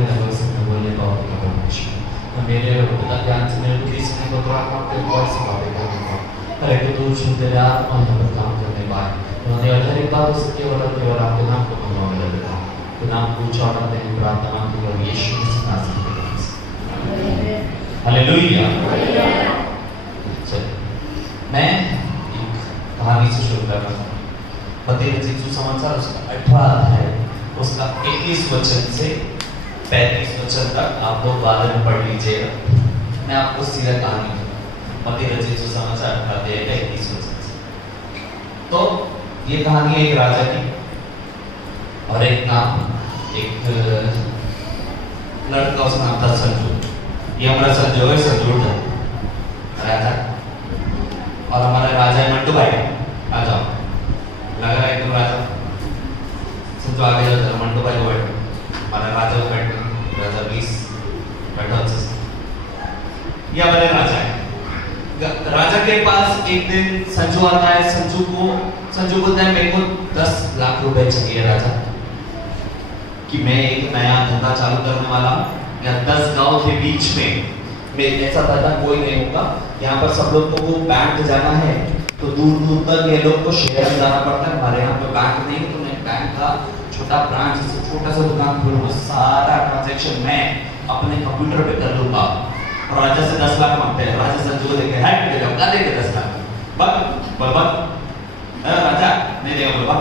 बोलने लगा, उसे मैं बोलने पाऊँ तो मुश्किल। मेरे पिता ज्ञान से मेरे को किसी ने बतौर के बहुत सी बातें करने का, अरे तो दूर छू तेरे आत्मा यहाँ पर काम करने पाए। उन्होंने हर एक बात उसके और आपके नाम को मनवाने लगा। तो नाम पूछा और अपने प्रार्थना की और यीशु मसीह नाज़रेत के नाम से। हालेलुया। चलिए, मैं एक कहानी से शुरू कर रहा हूँ। मत्ती रचित सुसमाचार उसका 18 अध्याय उसका 21 वचन से 35 वचन तक आप लोग बाद में पढ़ लीजिएगा। मैं आपको सीधा कहानी मत्ती रचित सुसमाचार 18 अध्याय का 21 वचन से। तो ये कहानी है एक राजा की और एक लड़का, उसका नाम था संजू। ये हमारा संजू है, संजू राजा, और हमारा राजा है मंटू भाई। आ जाओ, लग रहा है तुम राजा। संजू आगे जाओ, मंटू भाई को बैठो, हमारा राजा को बैठो, राजा 20 बैठो। ये हमारे राजा है। राजा के पास एक दिन संजू आता है। संजू बोलता है मेरे को 10 लाख रुपए चाहिए राजा, कि मैं एक नया धंधा चालू करने वाला हूँ या 10 गांव के बीच में ऐसा धंधा कोई नहीं होगा। यहाँ पर सब लोग को बैंक जाना है तो दूर दूर तक ये लोग को शहर में जाना पड़ता है। हमारे यहाँ पे बैंक नहीं, तो मैं बैंक का छोटा ब्रांच, छोटा सा दुकान खोलूंगा, सारा ट्रांजेक्शन मैं अपने कंप्यूटर पे कर लूंगा। और राजा से 10 लाख मांगते हैं। राजा संजू को देखे, है क्या देखे 10 लाख बक राजा नहीं देगा, बोल बक।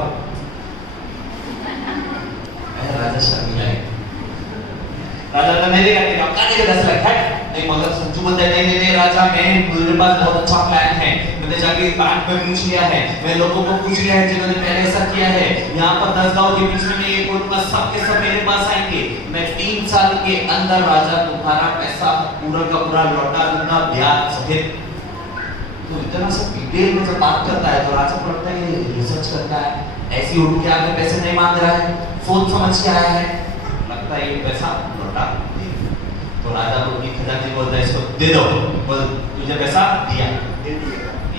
राजा शर्मिला है, राजा नहीं देगा, क्या देगा 10 लाख है नहीं। मगर संजू बोलता है नहीं राजा, मेरे पास बहुत अच्छा प्लान है। मैंने जाके बैंक में पूछ लिया है, मैं लोगों को पूछ लिया है जिन्होंने पहले ऐसा किया है। यहाँ पर 10 गांव के बीच में मैं ये बोलूंगा, सबके सब मेरे पास आएंगे। मैं 3 साल के अंदर राजा तुम्हारा पैसा पूरा का पूरा लौटा दूंगा, ब्याज सहित। तो इतना सब डिटेल में जब बात करता है तो राजा को लगता है ये रिसर्च करता है, ऐसी उठ के आके पैसे नहीं मांग रहा है, सोच समझ के आया है, लगता है ये पैसा लौटा दे। तो राजा को की खजांची बोलता है इसको दे दो, बोल तुझे पैसा दिया,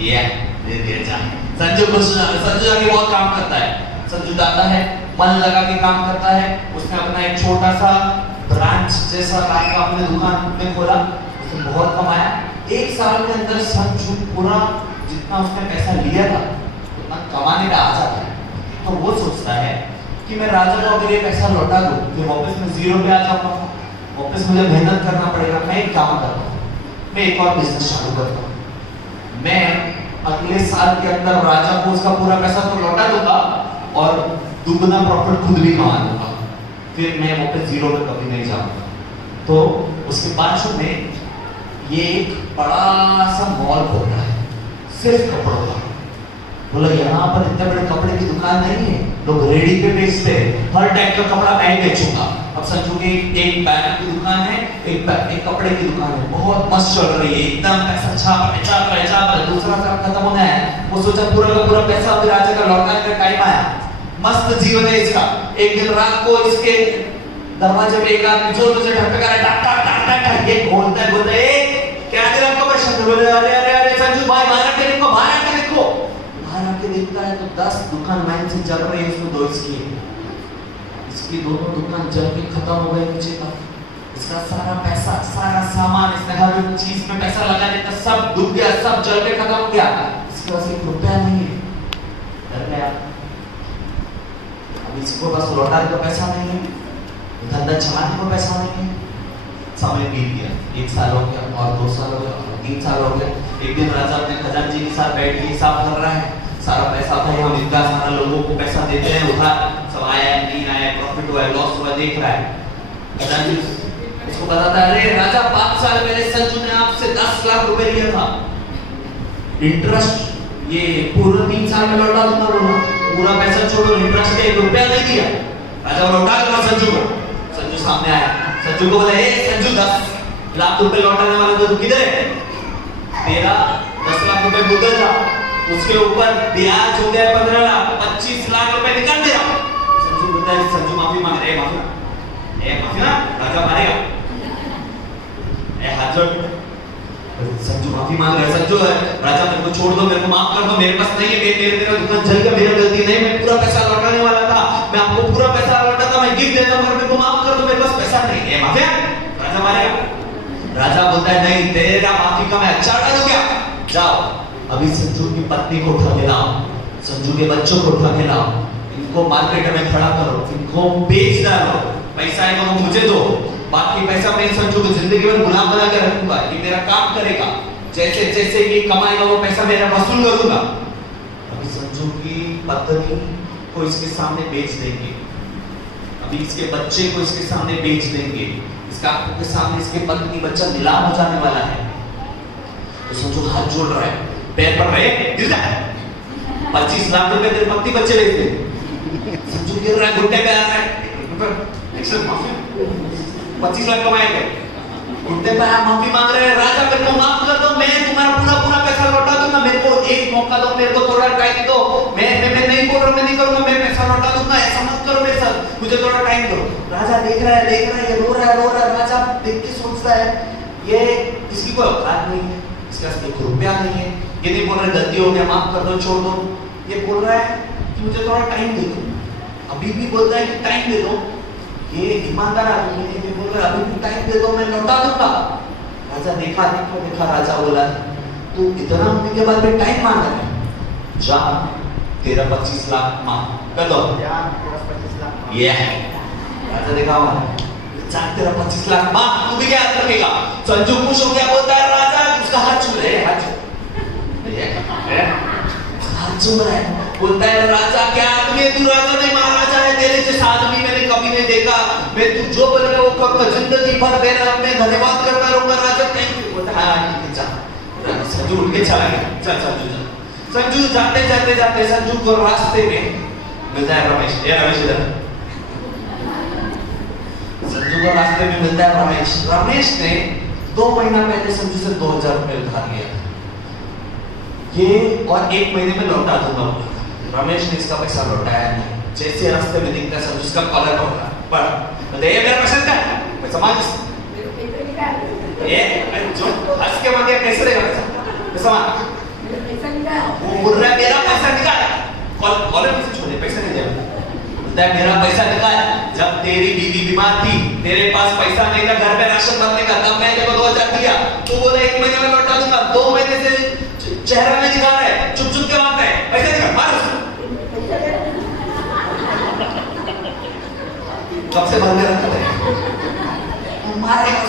ये दे दिया जा। संजू जाके बहुत काम करता है। संजू जाता है, मन लगा के काम करता है। उसने अपना एक छोटा सा ब्रांच जैसा काम का अपने दुकान में खोला, उसने बहुत कमाया। 1 साल के अंदर संजू पूरा जितना उसने पैसा लिया था उतना कमाने का आ जाता है। तो वो सोचता है कि मैं राजा को अगर ये पैसा लौटा दूं तो वापस मैं जीरो पे आ जाऊंगा, वापस मुझे मेहनत करना पड़ेगा। मैं एक काम करता हूँ, मैं एक और बिजनेस चालू करता हूँ। मैं अगले साल के अंदर राजा को उसका पूरा पैसा तो लौटा दूंगा और दुगना प्रॉफिट खुद भी कमा लूंगा, फिर मैं वापस जीरो पे कभी नहीं जाऊंगा। तो उसके बाजू में ये एक बड़ा सा मॉल खोला है सिर्फ कपड़ों का। बोला यहाँ पर इतने बड़े कपड़े की दुकान नहीं है, लोग रेडी पे बेचते हैं, हर टाइप का कपड़ा मैं ही बेचूंगा। अब संजू की एक बैग की दुकान है, एक कपड़े की दुकान है, बहुत मस्त चल रही है, एकदम पैसा छाप रहा। दूसरा साल खत्म होना है, वो सोचा पूरा का पूरा पैसा अभी राजा का लौटाने का टाइम आया, मस्त जीवन है इसका। एक दिन रात को इसके दरवाजे पे एक आदमी जोर से ठकठका रहा है, ये खोलता है, बोलता है क्या दे आपको परेशान। बोले अरे संजू भाई बाहर आके देखो, बाहर आके देखता है तो 10 दुकान लाइन से जल रही है, उसमें 2 इसकी दोनों दुकान जल के खत्म हो गए नीचे का। इसका सारा पैसा, सारा सामान, इसने हर एक चीज में पैसा लगा देता, सब डूब गया, सब जल के खत्म हो गया। इसके पास 1 रुपया नहीं है, डर गया। अब इसको बस लौटाने का पैसा नहीं है, धंधा चलाने का पैसा नहीं है। समय बीत गया, 1 साल हो गया और 2 साल हो गया और 3 साल हो गया। एक दिन राजा अपने खजांची के साथ बैठ के हिसाब कर रहा है, सारा पैसा था, हम इतना सारा लोगों को पैसा देते हैं, उधार सब आया नहीं आया, प्रॉफिट हुआ लॉस हुआ, देख रहा है। खजांची उसको बताता है अरे राजा 5 साल पहले संजू ने आपसे 10 लाख रुपए लिया था, इंटरेस्ट ये पूरा 3 साल में लौटा दूंगा। बोलो पूरा पैसा छोड़ो, इंटरेस्ट का 1 रुपया नहीं दिया। राजा लौटा दूंगा संजू को। संजू सामने आया, संजू को बोला संजू 10 लाख रुपए लौटाने वाला तो तू किधर है? तेरा 10 लाख रुपए बुद्धल था, उसके ऊपर ब्याज हो गया 15 लाख, 25 लाख रुपए निकाल दिया। संजू बोलता है, संजू माफी मांग रहे, माफी ना राजा मारेगा, हाथ जोड़। संजू माफी मांग रहे, संजू राजा मेरे को छोड़ दो, मेरे को माफ कर दो, मेरे पास नहीं है, मेरा दुकान जल गया, मेरा गलती नहीं, मैं पूरा पैसा लौटाने वाला था, मैं आपको पूरा पैसा लौटा था, मैं गिफ्ट देता हूं, मेरे को माफ कर दो, मेरे पास पैसा नहीं है। बोलता है नहीं, तेरा माफी का मैं अचार डालू क्या? जाओ अभी संजू की पत्नी को उठा के लाओ, संजू के बच्चों को उठा के लाओ, इनको मार्केट में खड़ा करो, इनको बेच डालो, पैसा है वो मुझे दो, बाकी पैसा मैं संजू को जिंदगी भर गुलाम बना के रखूंगा, ये मेरा काम करेगा, जैसे जैसे ये कमाएगा वो पैसा मेरा वसूल करूंगा। अभी संजू की पत्नी को इसके सामने बेच देंगे, अभी इसके बच्चे को इसके सामने बेच देंगे, इसका आंखों के सामने इसके पत्नी बच्चा नीलाम हो जाने वाला है। तो संजू हाथ जोड़ रहा है, पैर पर रहे गिर जा, 25 लाख रुपए तेरे पत्नी बच्चे बेच दे। संजू गिर रहा है, घुटने पे आ रहा है, एक्शन माफी 25 लाख कमाएंगे, घुटने पे माफी मांग रहे हैं, राजा मेरे को माफ कर दो, मैं तुम्हारा पूरा पूरा पैसा लौटा दूंगा, मेरे को एक मौका दो, मेरे को थोड़ा टाइम दो, मैं नहीं बोल रहा, मैं नहीं करूंगा, मैं पैसा लौटा दूंगा, ऐसा मत करो मेरे साथ, मुझे थोड़ा टाइम दो। राजा देख रहा है, ये रो रहा है, राजा देख के सोचता है ये इसकी कोई औकात नहीं है, इसके पास 1 रुपया नहीं है, ये नहीं बोल रहा गलती हो गया माफ कर दो छोड़ दो, ये बोल रहा है कि मुझे थोड़ा टाइम दे दो, अभी भी बोल रहा है कि टाइम दे दो, ये ईमानदार आदमी है, ये बोल रहा है अभी भी टाइम दे दो, मैं लौटा दूंगा। राजा देखा, राजा बोला तू इतना होने के बाद भी टाइम मांग रहा है, जा तेरा 25 लाख मांग कर दो, ये राजा देखा हुआ जा तेरा 25 लाख मांग, तू भी क्या हाथ रखेगा? संजू खुश हो गया, बोलता है राजा, उसका हाथ छू रहे, हाथ छू रहा है, बोलता है राजा क्या आदमी है तू? राजा नहीं महाराजा है, तेरे जैसा आदमी मैंने कभी नहीं देखा, मैं तू जो बोलेगा वो करूंगा, जिंदगी भर तेरा मैं धन्यवाद करता रहूंगा राजा, थैंक यू। बोलता है हाँ ठीक है जा। संजू उठ के चला गया, चल संजू जाते संजू को रास्ते में मिलता है रमेश, ये रमेश इधर, संजू को रास्ते में मिलता है रमेश ने 2 महीना पहले संजू से 2000 रुपए उधार लिया, ये और 1 महीने में लौटा दूंगा। रमेश ने इसका पैसा लौटाया नहीं, जैसे रास्ते में दिखता है संजू इसका कॉलर पड़ ये मेरा पैसा का पैसा मांग, ये जो हंस के मांगे कैसे देगा पैसा मांग, वो बोल रहा है मेरा पैसा निकाल, कॉलर में से छोड़े पैसा नहीं देगा, बोलता है मेरा पैसा निकाल, जब तेरी बीवी बीमार थी तेरे पास पैसा नहीं था घर पे राशन भरने का, तब मैंने को 2000 दिया, तू बोला 1 महीने में लौटा दूंगा, 2 महीने से चेहरा में दिखा रहा है, चुप चुप के मांगता है, पैसा दिखा मार उसको, कब से भर के रखा है, मारेगा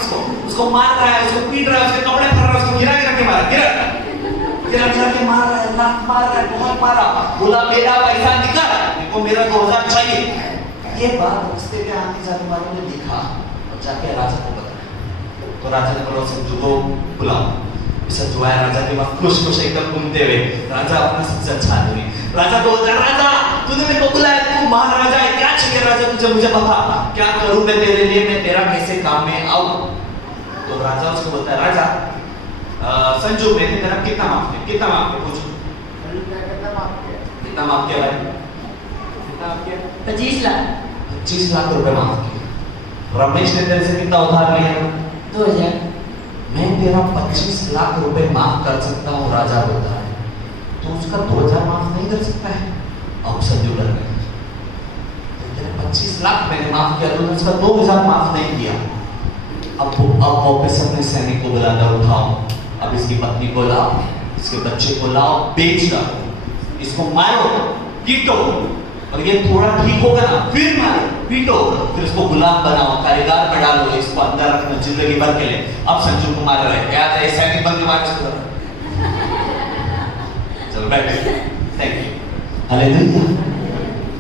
उसको मार रहा है, उसको पीट रहा है, उसके कपड़े फाड़ रहा है, उसको गिरा के मारा, गिरा के मार रहा है, लात मार रहा है, बहुत मारा, बोला मेरा पैसा निकाल, मेरे मेरा 2000 चाहिए। ये बात रास्ते के आने जाने वालों ने देखा और जाके राजा को बताया, तो राजा ने बोला संजू को बुलाओ, संजू आया राजा के पास खुश एकदम घूमते हुए, राजा अपना सबसे अच्छा आदमी, राजा बोलता राजा तूने मेरे को बुलाया, तू महाराजा है, क्या चाहिए राजा तुझे, मुझे बता क्या करूं मैं तेरे लिए, मैं तेरा कैसे काम में आऊं? तो राजा उसको बोलता है राजा संजू मैंने तेरा कितना माफ किया पूछो, कितना माफ किया भाई, कितना माफ किया? 25 लाख रुपए माफ किए। रमेश ने तेरे से कितना उधार लिया? 2000। मैं तेरा 25 लाख रुपए माफ कर सकता हूँ, राजा बोलता है, तो उसका 2000 माफ नहीं कर सकता है? अब संजू डर गया, तो तेरे 25 लाख मैंने माफ किया, तो उसका 2000 माफ नहीं किया। अब वापस अपने सैनिक को बुलाकर उठाओ, अब इसकी पत्नी को लाओ, इसके बच्चे को लाओ, बेच डालो, इसको मारो, पीटो, और ये थोड़ा ठीक होगा ना फिर मारो, पीटो, फिर इसको गुलाम बनाओ, कारीगर पे डालो, इसको अंदर रखना जिंदगी भर के लिए। अब संजू को मार रहे हैं, क्या है सैनिक बन के मार सकता है? चलो बैठे, थैंक यू, हालेलुया,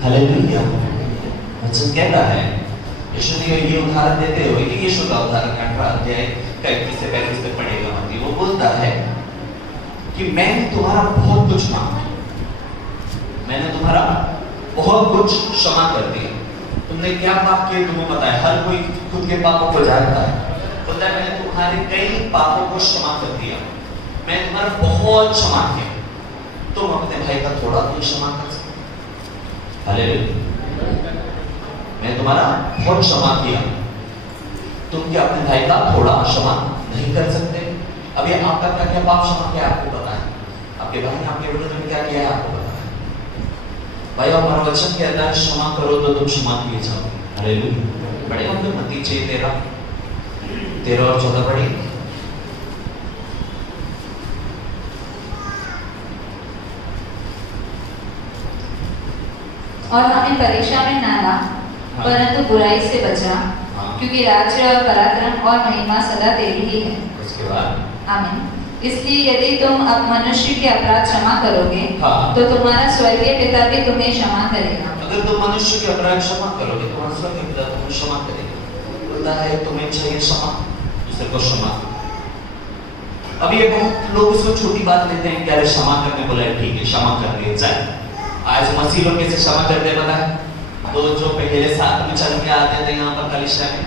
हालेलुया। वचन कहता है, यीशु ने ये उदाहरण देते हुए, कि यीशु का उदाहरण 18 अध्याय 31 से 35 तक पढ़ेगा मत्ती, वो बोलता है कि मैंने तुम्हारा बहुत कुछ मांगा, मैंने तुम्हारा बहुत कुछ क्षमा कर दिया, तुमने क्या पाप किए तुम्हें पता है, हर कोई खुद के पापों को जानता है। बोलता है मैंने तुम्हारे कई पापों को क्षमा कर दिया, मैं तुम्हारा बहुत क्षमा किया, तुम अपने भाई का थोड़ा भी क्षमा कर सकते? हालेलुया। मैं तुम्हारा बहुत क्षमा किया, तुम क्या अपने भाई का थोड़ा क्षमा नहीं कर सकते? अभी आपका क्या क्या पाप क्षमा किया आपको पता है, आपके भाई ने आपके विरुद्ध में क्या किया है आपको पता है। भाई हमारा वचन कहता है क्षमा करो तो तुम क्षमा किए जाओ। हालेलुया। बड़े हम लोग मत्ती 6:13 और 14 पढ़ी। और हमें परीक्षा में न ला, परंतु बुराई से बचा, क्योंकि राज्य और पराक्रम और महिमा सदा तेरी ही है। उसके बाद आमीन। इसलिए यदि तुम अब मनुष्य के अपराध क्षमा करोगे, तो तुम्हारा स्वर्गीय पिता भी तुम्हें क्षमा करेगा। अगर तुम मनुष्य के अपराध क्षमा करोगे, तुम्हारा स्वर्गीय पिता तुम्हें क्षमा करेगा। बोलता है तुम्हें चाहिए क्षमा, दूसरे को क्षमा। अब ये बहुत लोग इसको छोटी बात लेते हैं कि अरे क्षमा करने बोला है, ठीक है क्षमा कर दिया जाए। आज मसीह लोग कैसे क्षमा करते हैं पता है? तो जो पहले साथ में चल के आते थे यहाँ पर कलिशा में,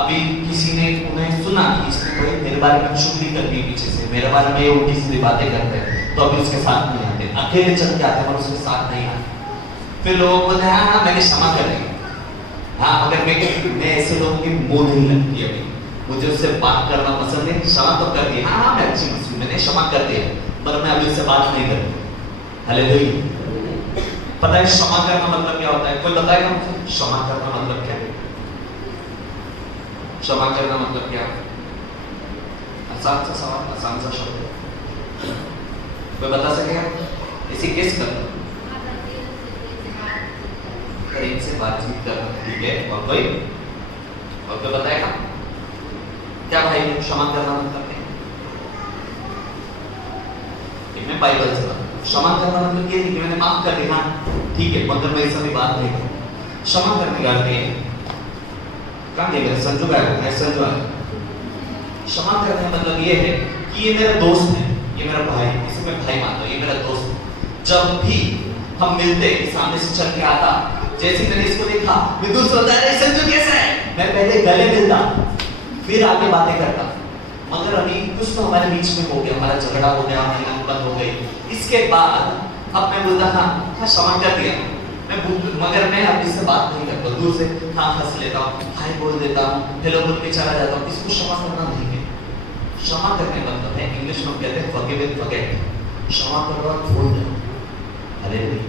अभी किसी ने उन्हें सुना कि इसने कोई मेरे बारे में चुगली कर दी पीछे से, मेरे बारे में उल्टी सीधी बातें करते हैं, तो अभी उसके साथ नहीं आते, अकेले चल के आते हैं और उसके साथ नहीं आते। फिर लोग बोलते हैं हाँ मैंने क्षमा कर दी। हाँ मगर मैं ऐसे लोगों की मुंह नहीं लगती, अभी मुझे उससे बात करना पसंद है। क्षमा तो कर दिया, हाँ मैं अच्छी मसीह, मैंने क्षमा कर दिया, पर मैं अभी उससे बात नहीं करती। हालेलुया। पता है क्षमा करना मतलब क्या होता है? कोई बताएगा मुझे क्षमा करना मतलब क्या है? क्षमा करना मतलब क्या है? आसान सा सवाल, आसान सा शब्द, कोई बता सकेगा? इसी केस कर इनसे बातचीत करना, ठीक है। और कोई बताएगा क्या भाई क्षमा करना मतलब क्या? मैं बाइबल से बता, क्षमा करना मतलब ये नहीं कि मैंने माफ कर दिया, ठीक है, मगर मेरी सभी बात नहीं है। क्षमा करने का अर्थ है कहाँ गए संजू भाई को, संजू भाई, क्षमा करने का मतलब ये है कि ये मेरा दोस्त है, ये मेरा भाई, इसे मैं भाई मानता हूँ, ये मेरा दोस्त है। जब भी हम मिलते, सामने से चल के आता, जैसे मैंने इसको देखा, मैं दूसरा होता है संजू कैसा है, मैं पहले गले मिलता, फिर आगे बातें करता। मगर अभी कुछ तो हमारे बीच में हो गया, हमारा झगड़ा हो गया, हमारी नफरत हो गई, इसके बाद अब मैं बोलता हाँ क्षमा कर दिया, मगर मैं अब इससे बात नहीं करता, दूर से हाँ हंस लेता हूँ, हाय बोल देता हूँ, हेलो बोल के चला जाता हूँ। इसको क्षमा करना नहीं है। क्षमा करने का मतलब है, इंग्लिश में कहते हैं फॉरगिव एंड फॉरगेट, क्षमा करो और भूल जाओ। हालेलुया।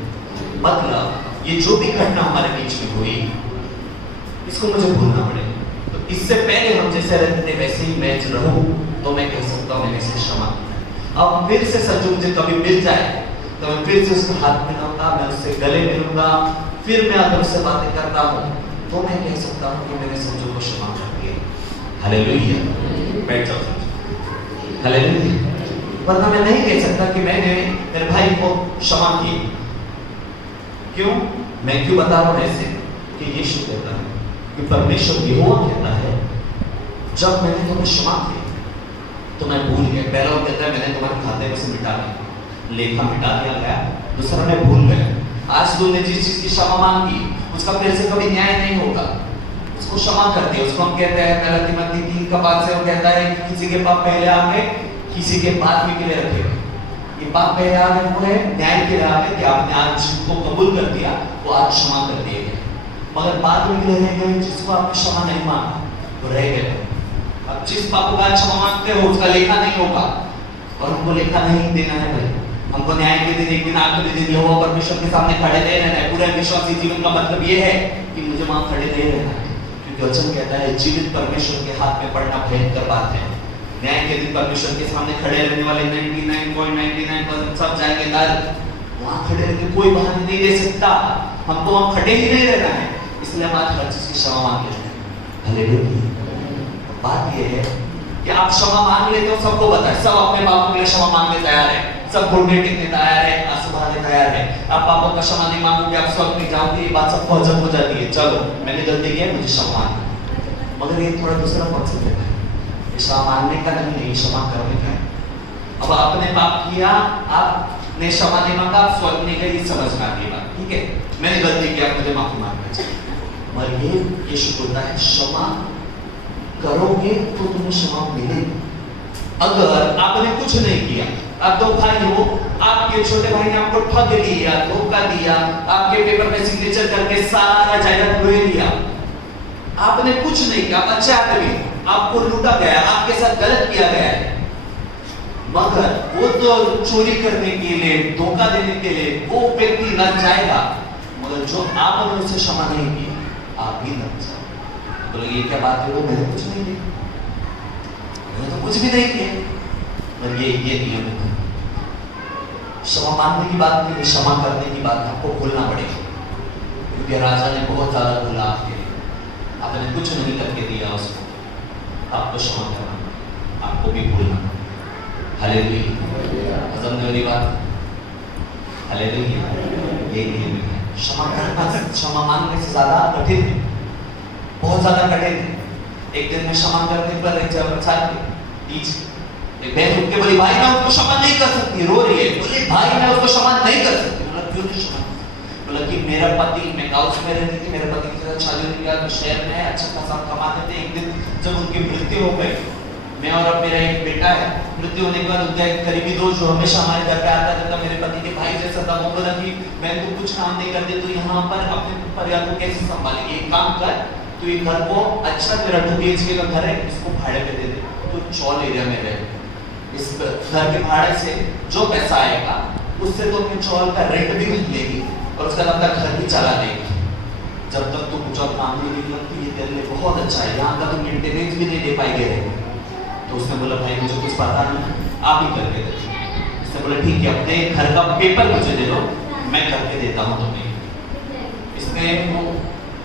मतलब ये जो भी घटना हमारे बीच में हुई, इसको मुझे भूलना पड़ेगा। तो इससे पहले हम जैसे रहते थे वैसे ही मैं रहूं, तो मैं कह सकता हूँ मैंने इसे क्षमा किया। अब फिर से सच्चू मुझे कभी मिल जाए तो मैं फिर से उसको हाथ मिलाऊंगा, मैं उससे गले मिलूंगा, फिर मैं अगर उससे बातें करता हूँ तो मैं कह सकता हूँ कि मैंने संजू को क्षमा कर दिया। हालेलुया। बैठ जाओ संजू। हालेलुया। वरना मैं नहीं कह सकता कि मैंने मेरे भाई को क्षमा की। क्यों? मैं क्यों बता रहा हूँ ऐसे? कि यीशु कहता है कि परमेश्वर यहोवा कहता है जब मैंने तुम्हें क्षमा की तो मैं भूल गया। पहला वो कहता है मैंने तुम्हारे खाते में से मिटा दिया, लेखा मिटा दिया गया। दूसरा मैं भूल गया। आज तुमने जिस चीज की क्षमा मांगी उसका फिर से कभी न्याय नहीं होगा, उसको क्षमा कर दिया। उसको हम कहते हैं गलती मती 3 का 5 से वो कहता है कि किसी के पाप पहले आ गए, किसी के बाद में के लिए रखेगा। ये पाप पहले आ गए वो है न्याय के लिए आ गए कि आपने आज जिसको कबूल कर दिया वो आज क्षमा कर दिए गए, मगर बाद में के लिए रह गए जिसको आपने क्षमा नहीं मांगा वो रह गए। अब जिस पाप का क्षमा मांगते हो उसका लेखा नहीं होगा, और हमको लेखा नहीं देना है भाई। हमको न्याय के दिन, एक दिन आखिरी दिन यहोवा परमेश्वर के सामने खड़े नहीं रहना है। पूरे विश्वासी जीवन का मतलब ये है कि मुझे वहां खड़े नहीं रहना है, क्योंकि वचन कहता है जीवित परमेश्वर के हाथ में पड़ना भयंकर बात है। न्याय के दिन परमेश्वर के सामने खड़े रहने वाले 99.99% सब जाएंगे नरक। वहां खड़े रहने कोई बहाने नहीं दे सकता, हमको वहां खड़े ही नहीं रहना है। इसलिए हम आज हर चीज की क्षमा मांग लेते हैं। हालेलुया। बात ये है कि आप क्षमा मांग लेते हो, सबको पता है, सब अपने पापों के लिए क्षमा मांगने तैयार है, सब घुटने टेकने तैयार है, आंसू बहाने तैयार है। आप पापों का क्षमा नहीं मांगोगे आप स्वर्ग में जाओगे, ये बात सबको हजम हो जाती है। चलो मैंने गलती की है, मुझे क्षमा मांगना। मगर ये थोड़ा दूसरा कॉन्सेप्ट है, क्षमा मांगने का नहीं, क्षमा करने का है। अब आपने पाप किया, आपने क्षमा नहीं मांगा, आप स्वर्ग नहीं गए, ये समझ में आती बात, ठीक है। मैंने गलती किया, मुझे माफी मांगना चाहिए। मगर ये यीशु बोलता है क्षमा करोगे तो तुम्हें क्षमा मिलेगी। अगर आपने कुछ नहीं किया, आप दो भाई हो, आपके छोटे भाई ने आपको ठग लिया, धोखा दिया, आपके पेपर में सिग्नेचर करके सारा जायदाद ले लिया, आपने कुछ नहीं किया, आप अच्छे आदमी, आपको लूटा गया, आपके साथ गलत किया गया है, मगर वो तो चोरी करने के लिए, धोखा देने के लिए वो व्यक्ति न जाएगा, मगर जो आपने उसे क्षमा नहीं किया आप भी न जाए। बोलो ये क्या बात है? वो मैंने कुछ नहीं किया, मैंने तो कुछ भी नहीं किया। और ये नियम है। क्षमा मांगने की बात नहीं, क्षमा करने की बात आपको भूलना पड़ेगा। क्योंकि राजा ने बहुत ज्यादा बोला आपके लिए, आपने कुछ नहीं करके दिया उसको, आपको क्षमा करना, आपको भी भूलना। हालेलुया, हजम नहीं हो रही बात? हालेलुया, ये नियम है। क्षमा करना क्षमा मांगने से ज्यादा कठिन है, बहुत ज्यादा कठिन है। एक दिन में क्षमा करने पर एक प्रचार के बीच एक बहन उठ के बोली, भाई मैं उसको क्षमा नहीं कर सकती, रो रही है, बोली भाई मैं उसको क्षमा नहीं कर सकती। बोला क्यों नहीं क्षमा? बोला कि मेरा पति, मैं गाँव में रहती थी, मेरे पति के साथ शादी हुई, तो शहर में अच्छा खासा कमाते थे। एक दिन जब उनकी मृत्यु हो गई, मैं और अब मेरा एक बेटा है, मृत्यु होने के बाद उनका एक करीबी दोस्त जो हमेशा हमारे घर पे आता रहता, मेरे पति के भाई जैसा था, वो बोला कि मैं तो कुछ काम नहीं करती, तो यहाँ पर अपने परिवार को कैसे संभालेगी? एक काम कर, तू ये घर को अच्छा, तेरा 2 BHK का घर है, इसको भाड़े पे दे दे, तो चौल एरिया में रहे। इस घर के भाड़े से जो पैसा आएगा उससे तो अपने चौल का रेंट भी मिल लेगी और उसका अपना घर भी चला देगी। जब तक तू जॉब मांगने नहीं लगती, ये तेरे लिए बहुत अच्छा है, यहाँ का तो मेंटेनेंस भी नहीं दे पाएंगे। तो उसने बोला भाई मुझे कुछ पता नहीं, आप ही करके दे। उसने बोला ठीक है, अपने घर का पेपर मुझे दे दो, मैं करके देता हूँ तुम्हें। इसने वो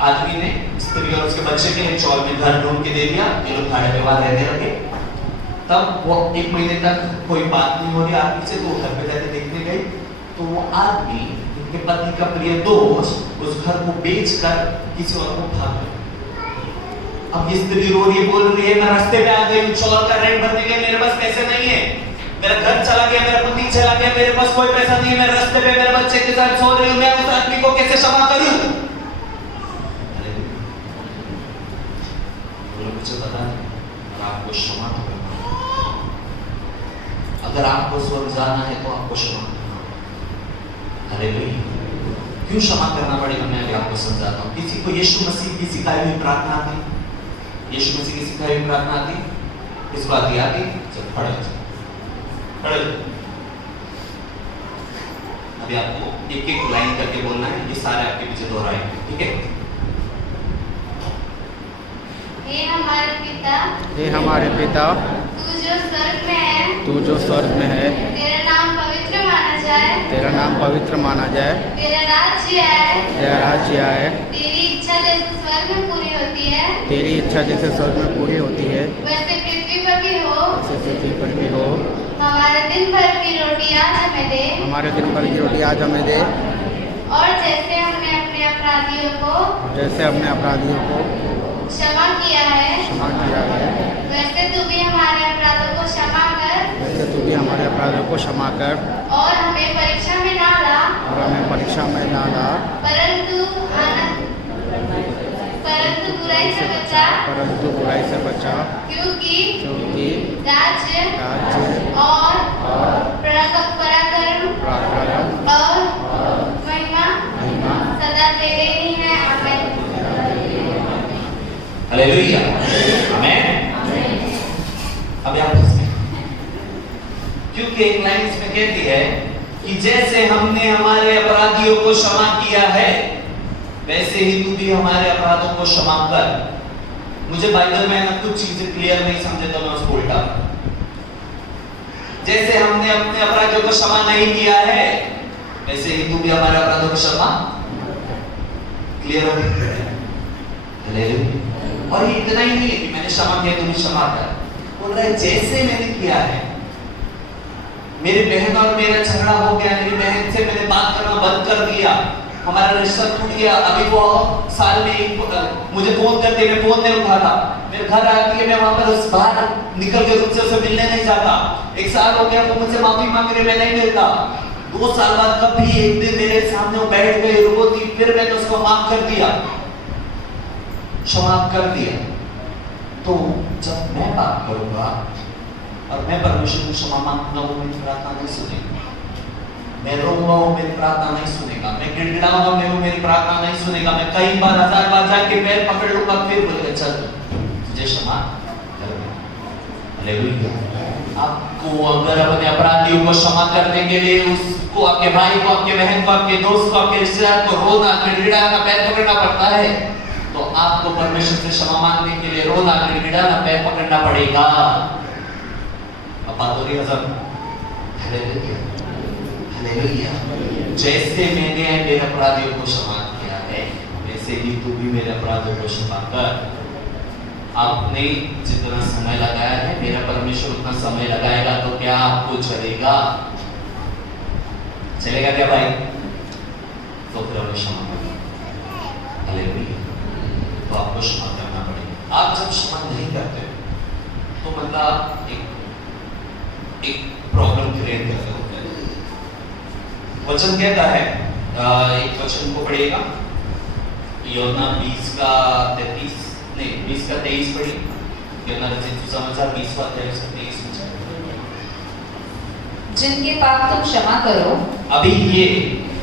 आदमी ने स्त्री और उसके बच्चे के लिए चौल में घर ढूंढ के दे दिया, ये लोग भाड़े पे वहां रहने लगे। तब वो 1 महीने तक कोई बात नहीं हो रही आदमी से, तो वो घर पे जाके देखने गई, तो वो आदमी उनके पति का प्रिय दोस्त उस घर को बेचकर किसी और को भाग गया। अब ये स्त्री रो रही है, बोल रही है, मैं रास्ते पे आ गई, चौल का रेंट भरने के लिए मेरे पास पैसे नहीं है, मेरा घर चला गया, मेरा पति चला गया, मेरे पास कोई पैसा नहीं है, मैं रास्ते पे मेरे बच्चे के साथ सो रही हूँ, मैं उस आदमी को कैसे क्षमा करूं? मुझे पता नहीं, और आपको क्षमा तो करना। अगर आपको स्वर्ग जाना है तो आपको क्षमा करना। हालेलुया। क्यों क्षमा करना पड़ेगा, मैं अभी आपको समझाता हूँ। किसी को यीशु मसीह की सिखाई हुई प्रार्थना आती, यीशु मसीह की सिखाई हुई प्रार्थना आती, इस बात आती, चल पढ़ो पढ़ो। अभी आपको एक एक लाइन करके बोलना है, ये सारे आपके पीछे दोहराएंगे, ठीक है? हे हमारे पिता, हे हमारे पिता, तू जो स्वर्ग में है, तू जो स्वर्ग में है, तेरा नाम पवित्र माना जाए, तेरा नाम पवित्र माना जाए, तेरा राज्य आए, तेरा राज्य आए, तेरी इच्छा जैसे स्वर्ग में पूरी होती है, तेरी इच्छा जैसे स्वर्ग में पूरी होती है, वैसे पृथ्वी पर भी हो। वैसे पृथ्वी पर भी हो। हमारे दिन भर की रोटी आज हमें दे, हमारे दिन भर की रोटी आज हमें दे, और जैसे हमने अपने अपराधियों को क्षमा किया है, वैसे तू भी हमारे अपराधों को क्षमा कर, वैसे तू भी हमारे अपराधों को क्षमा कर, और हमें परीक्षा में ना ला, और हमें परीक्षा में ना ला, परंतु बुराई से बचा, परंतु बुराई से बचा, क्योंकि राज्य और पराक्रम और महिमा सदा तेरे ही है। आमीन। हालेलुया, आमीन। अभी आप क्योंकि एक लाइन इसमें कहती है कि जैसे हमने हमारे अपराधियों को क्षमा किया है, वैसे ही तू भी हमारे अपराधों को क्षमा कर। मुझे बाइबल में ना कुछ चीजें क्लियर नहीं समझे तो मैं उसको उल्टा, जैसे हमने अपने अपराधियों को क्षमा नहीं किया है, वैसे ही तू भी हमारे अपराधों को क्षमा। क्लियर हो गया? और ये इतना ही नहीं है कि मैंने क्षमा किया तुम्हें क्षमा कर, बोल रहा है जैसे मैंने किया है। मेरी बहन और मेरा झगड़ा हो गया, मेरी बहन से मैंने बात करना बंद कर दिया, हमारा रिश्ता टूट गया, अभी वो साल में मुझे फोन करती है, मैं फोन नहीं उठाता, मेरे घर आती है, मैं वहां पर उस बाहर निकल के रुक से उसे मिलने नहीं जाता। 1 साल हो गया, वो मुझसे माफी मांग रही, मैं नहीं मिलता। 2 साल बाद कभी एक दिन मेरे सामने वो बैठ गई, रोती, फिर मैंने उसको माफ कर दिया, क्षमा कर दिया। तो जब मैं बात करूंगा और मैं परमेश्वर को क्षमा मांगूंगा, वो मेरी प्रार्थना नहीं सुनेगा। मैं रोऊंगा, वो मेरी प्रार्थना नहीं सुनेगा। मैं गिड़गिड़ाऊंगा, वो मेरी प्रार्थना नहीं सुनेगा। मैं कई बार 1000 बार जाके पैर पकड़ लूंगा, फिर बोलेगा चल तुझे क्षमा कर दिया। हालेलुया। आपको अगर अपने अपराधियों को क्षमा करने के लिए उसको, आपके भाई को, आपके बहन को, आपके दोस्त को, आपके रिश्तेदार को रोना, गिड़गिड़ाना, पैर पकड़ना पड़ता है, तो आपको परमेश्वर से क्षमा मांगने के लिए रोना, गिड़गिड़ाना, पैर पकड़ना पड़ेगा। अब बात हो रही है हजम। Hallelujah, hallelujah. जैसे मैंने मेरे अपराधियों को क्षमा किया है, वैसे ही तू भी मेरे अपराधों को क्षमा कर। आपने जितना समय लगाया है मेरा परमेश्वर उतना समय लगाएगा तो क्या आपको चलेगा? चलेगा क्या भाई? तो फिर हमें क्षमा करना, हालेलुया। तो आपको क्षमा करना पड़ेगा। आप जब क्षमा नहीं करते तो मतलब एक प्रॉब्लम क्रिएट करते होते हैं। वचन कहता है, एक वचन को पढ़िएगा, यूहन्ना 20 का 33 नहीं 20 का 23 पढ़िए। यूहन्ना रचित सुसमाचार 20वां अध्याय से 23 में। जिनके पाप तुम क्षमा करो। अभी ये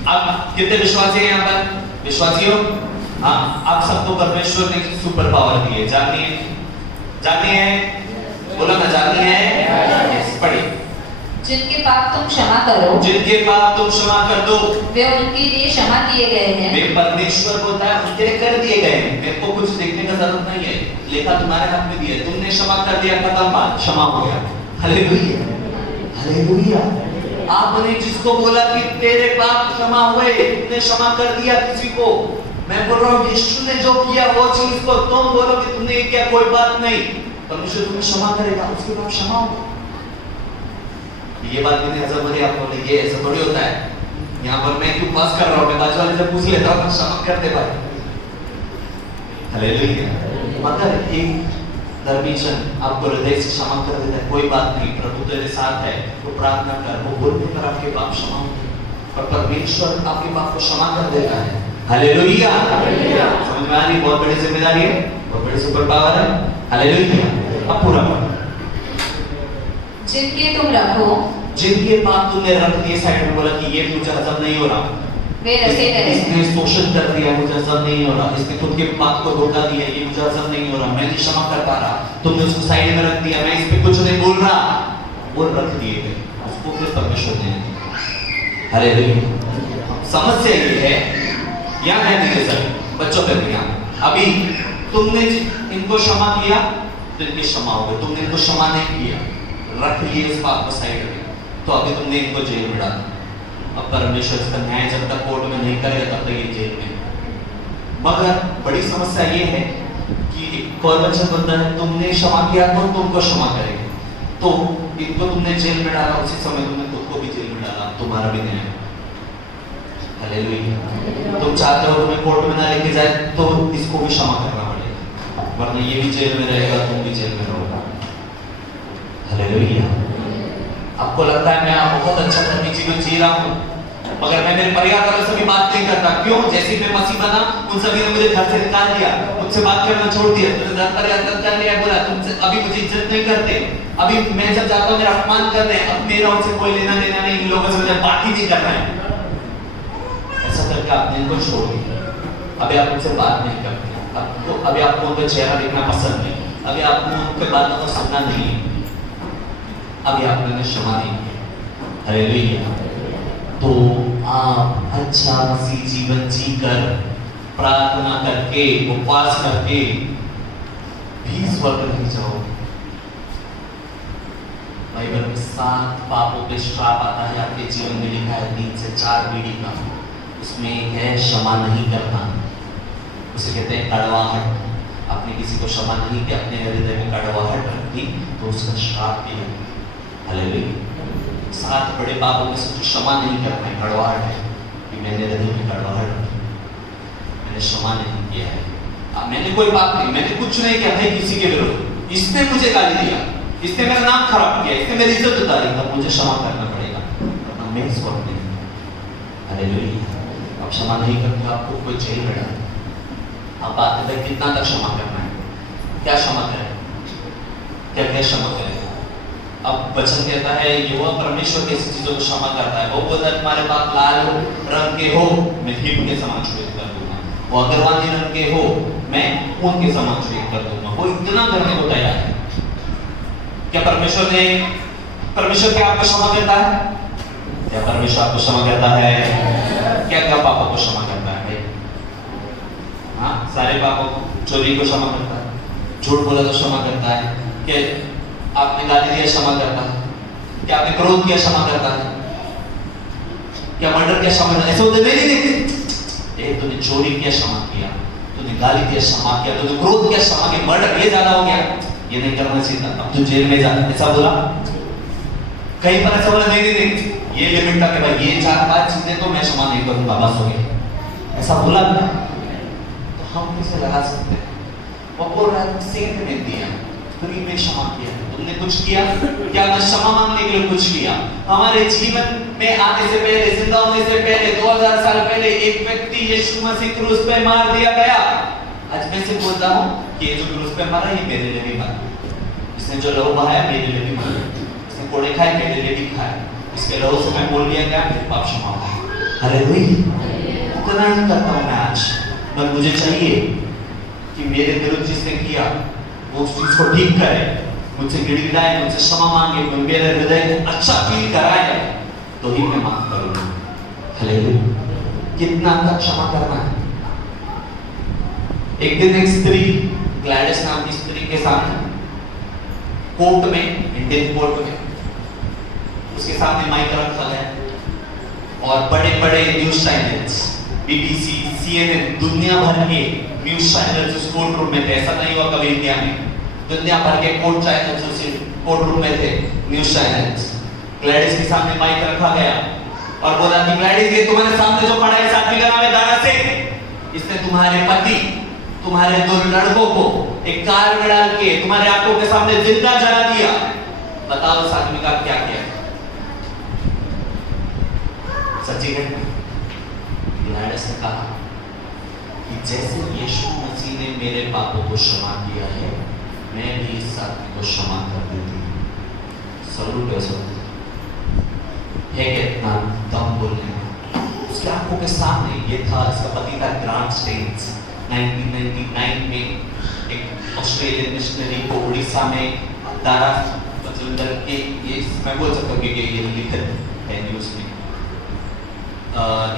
आप कितने विश्वासी हैं यहाँ पर? विश्वासियों, हाँ, आप सबको परमेश्वर ने सुपर पावर दी है। जाननी है? बोला ना, जाननी है? यस, पढ़िए। जिनके पाप तुम क्षमा करो। जिनके पाप तुम क्षमा कर दो, वे उनके लिए क्षमा किए गए हैं। वे परमेश्वर बोलता है उनके लिए कर दिए गए हैं। मेरे को कुछ देखने का जरूरत नहीं है, लेखा तुम्हारे हाथ में दिया है, तुमने क्षमा कर दिया, खत्म बात, क्षमा हो गया। Hallelujah, hallelujah. आपने जिसको बोला कि तेरे पाप क्षमा हुए, तुमने क्षमा कर दिया किसी को, मैं बोल रहा हूँ यीशु ने जो किया वो चीज को तुम बोलो कि तुमने किया, कोई बात नहीं, परमेश्वर तुम्हें क्षमा करेगा, उसके बाद क्षमा होगा। ये बात मैंने ऐसा बोली, आप बोले ये ऐसा थोड़ी होता है। यहाँ पर मैं क्यों पास कर रहा हूँ, मैं बाजू वाले से पूछ लेता हूँ, क्षमा करते भाई। हालेलुया। मगर एक धर्मीजन आपको हृदय से क्षमा कर देता है, कोई बात नहीं, प्रभु तेरे साथ है, तो प्रार्थना कर, वो बोलने पर आपके पाप क्षमा होंगे और परमेश्वर आपके पाप को क्षमा कर देता है। हालेलुया। समझ में आ रही? बहुत बड़ी जिम्मेदारी है, बहुत बड़ी सुपर पावर है। हालेलुया। अब पूरा पढ़ो। जिनके तुम रखो। जिनके पाप तुमने रख दिए, साइड में बोला कि ये मुझे हजम नहीं हो रहा, वे रखे रहे। इसने शोषण कर दिया, मुझे हजम नहीं हो रहा, इसने खुद के पाप को धोखा दिया, ये मुझे हजम नहीं हो रहा, मैं नहीं क्षमा कर पा रहा, तुमने उसको साइड में रख दिया, मैं इस पे कुछ नहीं बोल रहा, वो रख दिए गए, उसको फिर परमेश्वर ने दिया। हालेलुया। समस्या ये है, यहाँ है नीचे सर बच्चों पे ध्यान, अभी तुमने इनको क्षमा किया तो इनके क्षमा हो गए, तुमने इनको क्षमा नहीं किया, रख लिए इस बात को साइड में, तो अभी तुमने इनको जेल में डाला। अब परमेश्वर इसका न्याय जब तक कोर्ट में नहीं करेगा तब तक ये जेल में। मगर बड़ी समस्या ये है कि एक और वचन बोलता है तुमने क्षमा किया तो तुमको क्षमा करेगा, तो इनको तुमने जेल में डाला, उसी समय तुमने खुद को भी जेल में डाला, तुम्हारा भी न्याय। हालेलुया। तुम चाहते हो तुम्हें कोर्ट में ना लेके जाए तो इसको भी क्षमा करना पड़ेगा, वरना ये भी जेल में रहेगा, तुम भी जेल में रहोगे। हालेलुया। आपको लगता है मैं बहुत अच्छा धर्मी जीवन जी रहा हूँ, मगर मैं मेरे परिवार वालों से भी बात नहीं करता। क्यों? जैसे मैं मसीह बना, उन सभी ने मुझे घर से निकाल दिया, मुझसे बात करना छोड़ दिया, कर लिया, बोला तुमसे अभी मुझे इज्जत नहीं करते, अभी मैं जब जाता हूँ मेरा अपमान कर रहे हैं, अब मेरा उनसे कोई लेना देना नहीं, इन लोगों से मुझे बात ही नहीं करना है। ऐसा करके आपने इनको छोड़ दिया, अभी आप उनसे बात नहीं करते, अभी आपको उनका चेहरा देखना पसंद नहीं, अभी आपको उनके बातों को सुनना नहीं है, अभी आपने क्षमा नहीं किया। हालेलुया। तो आप अच्छा मसीह जीवन जीकर, प्रार्थना करके, उपवास करके भी स्वर्ग नहीं जाओगे। बाइबल में 7 पापों पे श्राप आता है, आपके जीवन में लिखा है 3 से 4 पीढ़ी का, उसमें है क्षमा नहीं करना, उसे कहते हैं कड़वाहट। आपने किसी को क्षमा नहीं किया, अपने हृदय में कड़वाहट रख दी, तो उसका श्राप भी है। हालेलुया। 7 बड़े पापों में से जो क्षमा नहीं करना है, कड़वाहट है, कि मैंने हृदय में कड़वाहट रखी, मैंने क्षमा नहीं किया है, मैंने कोई बात नहीं, मैंने कुछ नहीं किया भाई किसी के विरुद्ध, इसने मुझे गाली दिया, इसने मेरा नाम खराब किया, इसने मेरी इज्जत उतारी, तब मुझे क्षमा करना पड़ेगा, वरना मैं इस वक्त नहीं। हालेलुया। अब क्षमा नहीं करते आपको कोई जेल में डाले, आप बात करते कितना तक क्षमा करना है, क्या क्षमा करें, क्या क्या क्षमा करें। अब वचन कहता है ये वो परमेश्वर कैसी चीजों को क्षमा करता है, वो बोलता है तुम्हारे पाप लाल रंग के हो मैं हिम के समान श्वेत कर दूंगा, वो अगरवानी रंग के हो मैं ऊन के समान श्वेत कर दूंगा, वो इतना करने को तैयार है। क्या परमेश्वर क्या आपको क्षमा करता है? क्या परमेश्वर आपको क्षमा करता है? क्या क्या पापों को क्षमा करता है भाई? हाँ, सारे पापों को, चोरी को क्षमा करता है, झूठ बोला तो क्षमा करता है, कि आपने गाली दिया क्षमा करता है, क्या आपने क्रोध किया क्षमा करता है, क्या मर्डर किया क्षमा करता है, ऐसे होते नहीं, तूने चोरी किया क्षमा किया, गाली दिया क्षमा किया, तो जो क्रोध किया क्षमा किया, मर्डर ये ज्यादा हो गया, ये नहीं करना चाहिए था, अब तो जेल में जा, ऐसा बोला। कहीं पर ऐसा बोला नहीं, ये लिमिट था कि भाई ये 4-5 चीजें तो मैं क्षमा नहीं करूंगा, बस हो गया, ऐसा बोला ना, तो हम कैसे लगा सकते हैं? वो बोल रहा है सेंट ने दिया, फ्री में क्षमा किया, तुमने कुछ किया क्या? ना क्षमा मांगने के लिए कुछ किया। हमारे जीवन में आने से पहले, जिंदा होने से पहले 2000 साल पहले एक व्यक्ति यीशु मसीह क्रूस पे मार दिया गया। आज मैं से बोलता हूँ कि ये जो क्रूस पे मरा ये मेरे लिए भी मरा, इसने जो लहू बहाया मेरे लिए भी मरा, इसने कोड़े खाए मेरे लिए भी खाए, इसके लहू से मैं बोल दिया क्या मेरे पाप क्षमा हो। हालेलुया। इतना ही करता हूँ मैं आज, पर मुझे चाहिए कि मेरे विरुद्ध जिसने किया वो उस चीज को ठीक करे, मुझसे गिड़गिड़ाए, मुझसे क्षमा मांगे, मेरे हृदय को अच्छा फील कराए, तो ही मैं माफ करूंगा। हालेलुया। कितना तक क्षमा करना है? एक दिन एक स्त्री, ग्लैडिस नाम की स्त्री के सामने कोर्ट में, इंडियन कोर्ट में, उसके सामने माइक रखा गया और बड़े-बड़े न्यूज चैनल्स, BBC, CNN, दुनिया भर के न्यूज चैनल्स उस कोर्ट रूम में थे। ऐसा नहीं हुआ कभी इंडिया में, दुनिया भर के कोर्ट चैनल्स उस कोर्ट रूम में थे, न्यूज चैनल्स। ग्लैडिस के सामने माइक रखा गया और बोला कि ग्लैडिस, ये तुम्हारे सामने जो खड़ा है इस आदमी का नाम है दारा सिंह, इसने तुम्हारे पति, तुम्हारे 2 लड़कों को एक कार में डाल के तुम्हारे आंखों के सामने जिंदा जला दिया। बताओ इस आदमी का क्या किया? सच्ची घटना। ग्लैडिस ने कहा कि जैसे यीशु मसीह ने मेरे पापों को क्षमा किया है, मैं भी इस आदमी को क्षमा कर देती हूँ। सलूट है सब है कितना दम बोलने का। उसकी आंखों के सामने ये था, इसका पति था ग्रांट स्टेन्स। 1999 में एक ऑस्ट्रेलियन मिशनरी को उड़ीसा में दारा बचलंदर के, ये मैं बोल सकता हूँ कि ये लिखित है न्यूज़ में,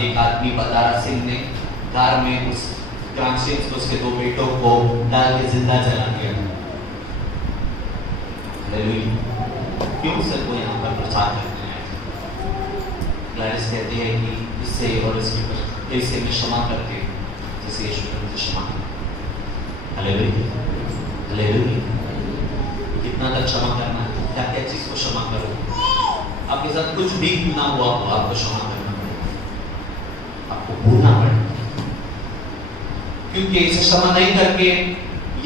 एक आदमी दारा सिंह ने कार में उस ग्रांट स्टेन्स को, उसके 2 बेटों को डाल के जिंदा जला दिया। हालेलुया। क्यों सर वो यहाँ पर प्रचार करते हैं? ग्लैडिस कहती है कि इससे और इससे मैं क्षमा करके जैसे यीशु ने मुझे क्षमा किया। हालेलुया। हालेलुया। कितना तक क्षमा करना है? क्या क्या चीज को क्षमा करो? आपके साथ कुछ भी गुनाह हुआ हो, आपको क्षमा करना पड़ेगा, आपको भूलना पड़ेगा, क्योंकि इसे क्षमा नहीं करके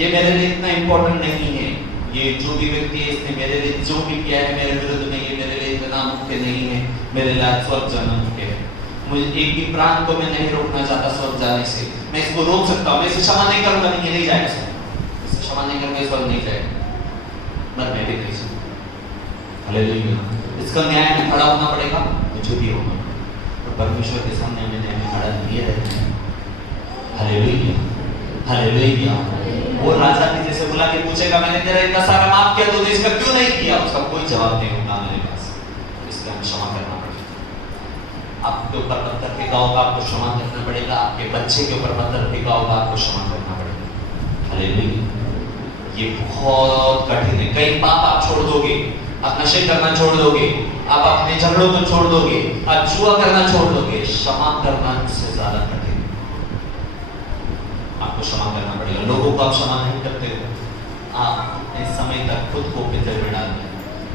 ये मेरे लिए इतना इंपॉर्टेंट नहीं है, ये जो भी व्यक्ति है इसने मेरे लिए जो भी किया है मेरे विरुद्ध में, ये मेरे लिए इतना मुख्य नहीं है, मेरे लिए स्वर्ग जाना मुख्य है। मुझे एक भी प्राण को मैं नहीं रोकना चाहता स्वर्ग जाने से, मैं इसको रोक सकता हूँ, मैं इसे क्षमा नहीं करूंगा, नहीं ये नहीं जाएगा, इसे क्षमा नहीं करूंगा स्वर्ग नहीं जाएगा, पर मैं भी नहीं सकता। हालेलुया। इसका न्याय में खड़ा होना पड़ेगा, मुझे भी होगा, और परमेश्वर के सामने हमें न्याय में खड़ा किए रहते हैं। हालेलुया। हालेलुया। वो राजा ने जैसे बोला कि पूछेगा मैंने तेरा इतना सारा माफ किया, तूने इसका क्यों नहीं किया? उसका कोई जवाब नहीं होगा मेरे पास, इसलिए हमें क्षमा करना पड़ेगा। आपके ऊपर पत्थर फेंका होगा, आपको क्षमा करना पड़ेगा, आपके बच्चे के ऊपर पत्थर फेंका होगा, आपको क्षमा करना पड़ेगा। हालेलुया। ये बहुत कठिन है। कई पाप आप छोड़ दोगे, आप नशे करना छोड़ दोगे, आप अपने झगड़ों को छोड़ दोगे, आप जुआ करना छोड़ दोगे, क्षमा करना उससे ज्यादा कठिन। आपको क्षमा करना पड़ेगा। लोगों को आप क्षमा नहीं करते हो, आप इस समय तक खुद को पितर में डाल दें।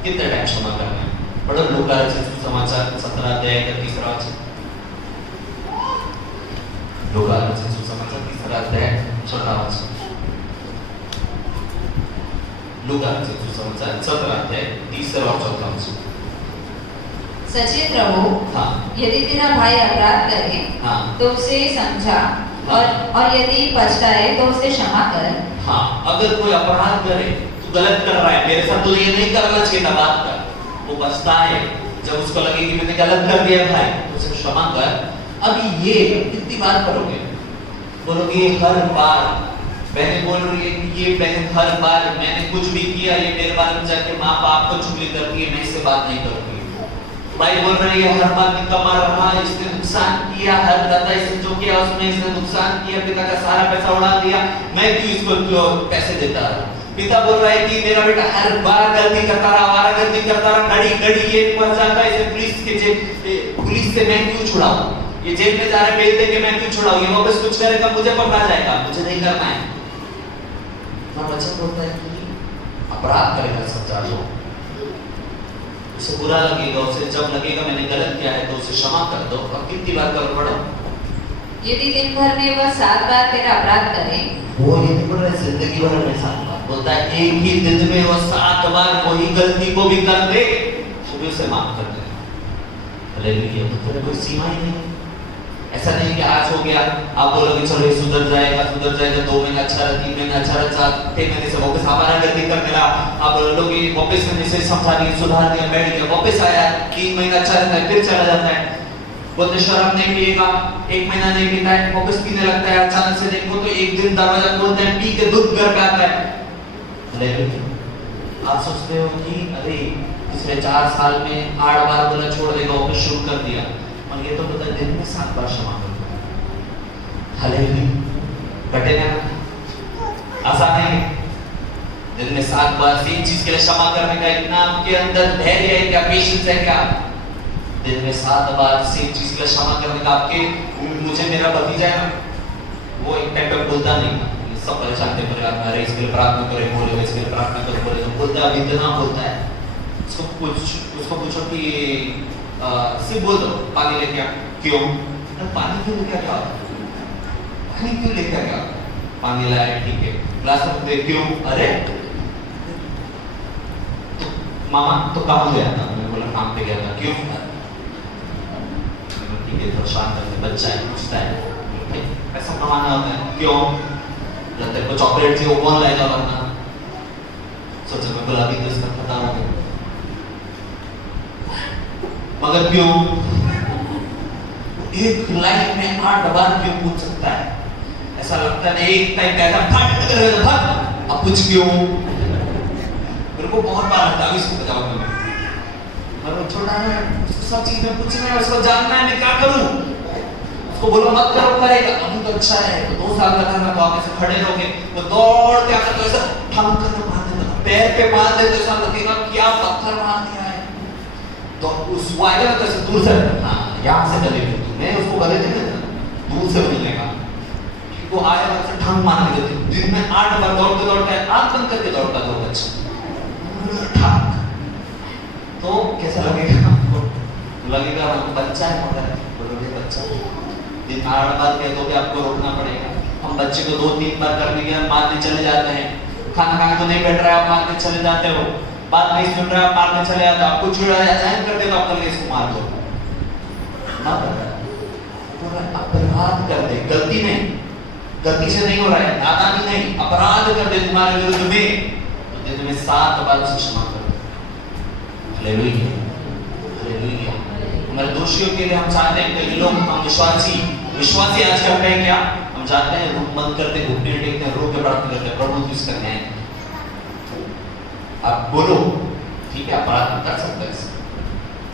कितने टाइम क्षमा करना है? पढ़ो लूका रचित सुसमाचार 17 अध्याय का 3रा वचन। लूका रचित सुसमाचार 3रा अध्याय 4था वचन। लूका रचित सुसमाचार 17 अध्याय 3रा और 4था वचन। सचेत रहो। हाँ। यदि तेरा भाई अपराध करे, हाँ। तो उसे समझा, और यदि पछताए तो उसे क्षमा कर। हाँ, अगर कोई अपराध करे, तू गलत कर रहा है, मेरे साथ तो ये नहीं करना चाहिए था, बात कर, वो पछताए, जब उसको लगे कि मैंने गलत कर दिया भाई, तो उसे क्षमा कर। अब ये कितनी बार करोगे? बोलोगे हर बार? बहन बोल रही है कि ये बहन हर बार मैंने कुछ भी किया, ये मेरे बारे में जाके माँ बाप को चुगली करती है, मैं इससे बात नहीं करूंगी। भाई बोल रही है हर बार निकम्मा रहा, इसने नुकसान किया, हर दादा इसने जो किया उसमें इसने नुकसान किया, पिता का सारा पैसा उड़ा दिया, मैं क्यों इसको पैसे देता रहा? पिता बोल रहा है कि मेरा बेटा हर बार गलती करता रहा, वारागर्दी करता रहा, घड़ी घड़ी ये फंस जाता है, इसे पुलिस से मैं क्यों छुड़ाऊं? ये जेल में जा रहे बेच देंगे, मैं क्यों छुड़ाऊं? ये वापस कुछ करेगा मुझे पकड़ा जाएगा, मुझे नहीं करना है। तो वचन बोलता है कि अपराध करेगा समझा लो, उसे बुरा लगेगा, उसे जब लगेगा मैंने गलत किया है तो उसे क्षमा कर दो। अब कितनी बार करो पढ़ो, यदि दिन भर में वह 7 बार तेरा अपराध करे, वो ये नहीं बोल रहा जिंदगी भर में 7 बार, बोलता है एक ही दिन में वो 7 बार वही गलती को भी कर दे तो भी उसे माफ कर दे। हालेलुया, मतलब कोई सीमा ही नहीं। ऐसा नहीं कि आज हो गया आप बोलोगे चलो ये सुधर जाएगा 2 महीना अच्छा रहा, 3 महीना अच्छा रहा, 6 महीने से वापस हमारा गलती करने लगा, आप बोलोगे वापस मैंने से समझा दिया, सुधार दिया, बैठ गया, वापस आया, 3 महीना अच्छा रहता है, फिर चला जाता है। बोलते शराब नहीं पिएगा, 1 महीना नहीं पीता है, वापस पीने लगता है, अचानक से देखो तो एक दिन दरवाजा खोलते हैं, पी के दूध घर पे आता है। हालेलुया, आप सोचते हो कि अरे पिछले 4 साल में 8 बार बोला छोड़ देगा, वापस शुरू कर दिया, और ये तो पता दिन में 7 बार क्षमा करता है। हालेलुया, कटेगा ना, आसान है। दिन में 7 बार सेम चीज के लिए क्षमा करने का इतना आपके अंदर धैर्य है क्या, पेशेंस है क्या? दिन में 7 बार सेम चीज के लिए क्षमा करने का आपके, मुझे मेरा भतीजा है ना, वो एक टाइम पे बोलता नहीं, सब परेशान थे परिवार में, अरे इसके लिए प्रार्थना करें, बोले इसके लिए प्रार्थना करो, बोले तो बोलता है, इतना बोलता है। उसको पूछो कि सिर्फ बोल दो पानी लेके आ, क्यों? पानी क्यों लेके क्या? पानी क्यों लेके क्या? पानी लाया, ठीक है, ग्लास रख दे, क्यों? अरे तो मामा तो कहाँ गया था? मैंने बोला काम पे गया था, क्यों? ठीक है, थोड़ा शांत करके बच्चा है, पूछता है, ऐसा कमाना होता है, क्यों? जब तक को चॉकलेट थी वो कौन लाएगा वरना? सोचो मैं बोला अभी तो इसका खत्म हो गया, मगर क्यों? एक लाइन में 8 बार क्यों पूछ सकता है? ऐसा लगता है एक टाइम कहता फट अब कुछ क्यों? मेरे को बहुत बार लगता है इसको बजाओ मैं, और वो छोटा है, उसको सब चीज में पूछना है, उसको जानना है मैं क्या करूं। उसको बोलो मत करो, करेगा, अभी तो अच्छा है, तो 2 साल का था तो आप ऐसे खड़े रहोगे, वो दौड़ के आकर तो ऐसा ठम कर मार देगा, पैर पे मार दे तो ऐसा लगेगा क्या पत्थर मार दिया है, तो उस आएगा तो ऐसे दूर से, हाँ यहाँ से गले में मैं उसको गले थे दूर से मिलेगा, वो आया वैसे ठंग मार देते। दिन में 8 बार दौड़ते दौड़ते आंख बंद करके दौड़ता था बच्चा, तो कैसा लगेगा आपको? लगेगा आपको बच्चा है, मगर बोलोगे बच्चा दिन 8 बार कह दो कि आपको रोकना पड़ेगा। हम बच्चे को 2-3 बार करने के बाद मारने चले जाते हैं, खाना खाने को नहीं बैठ रहा है आप मारने चले जाते हो, बात नहीं सुन रहा है आप मारने चले जाते हो, आपको छुड़ा अचानक कर दे तो आप कल इसको मार दो, अपराध कर दे, गलती नहीं, गलती से नहीं हो रहा है, नादानी नहीं, अपराध कर दे तुम्हारे विरुद्ध में, तो दिन में 7 बार उसे क्षमा कर दो। Hallelujah, hallelujah. हमारे दोषियों के लिए हम चाहते हैं कई लोग, हम विश्वासी आज करते हैं क्या? हम चाहते हैं रूप बंद करते, घुटने टेकते हैं, रो के प्रार्थना करते हैं, प्रभु तू इसका न्याय कर। आप बोलो ठीक है, अपराध कर सकते हैं,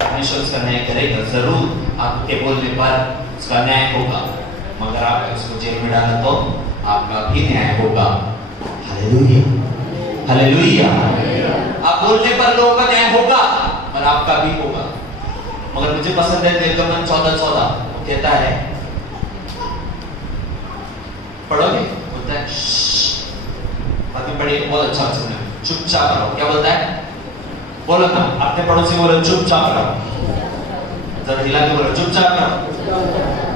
परमेश्वर उसका न्याय करेगा जरूर, आपके बोलने पर उसका न्याय होगा, मगर आप उसको जेल में डाला तो आपका भी न्याय होगा। Hallelujah, hallelujah. आप बोलने पर लोगों का न्याय होगा और आपका भी होगा। मगर मुझे पसंद है निर्गमन 14:14, वो कहता है, पढ़ोगे? बोलता है बाकी पढ़िए, बहुत अच्छा सुना, चुपचाप रहो। क्या बोलता है? बोलो ना, अपने पड़ोसी बोलो चुपचाप रहो, जरा हिला के बोलो चुपचाप रहो।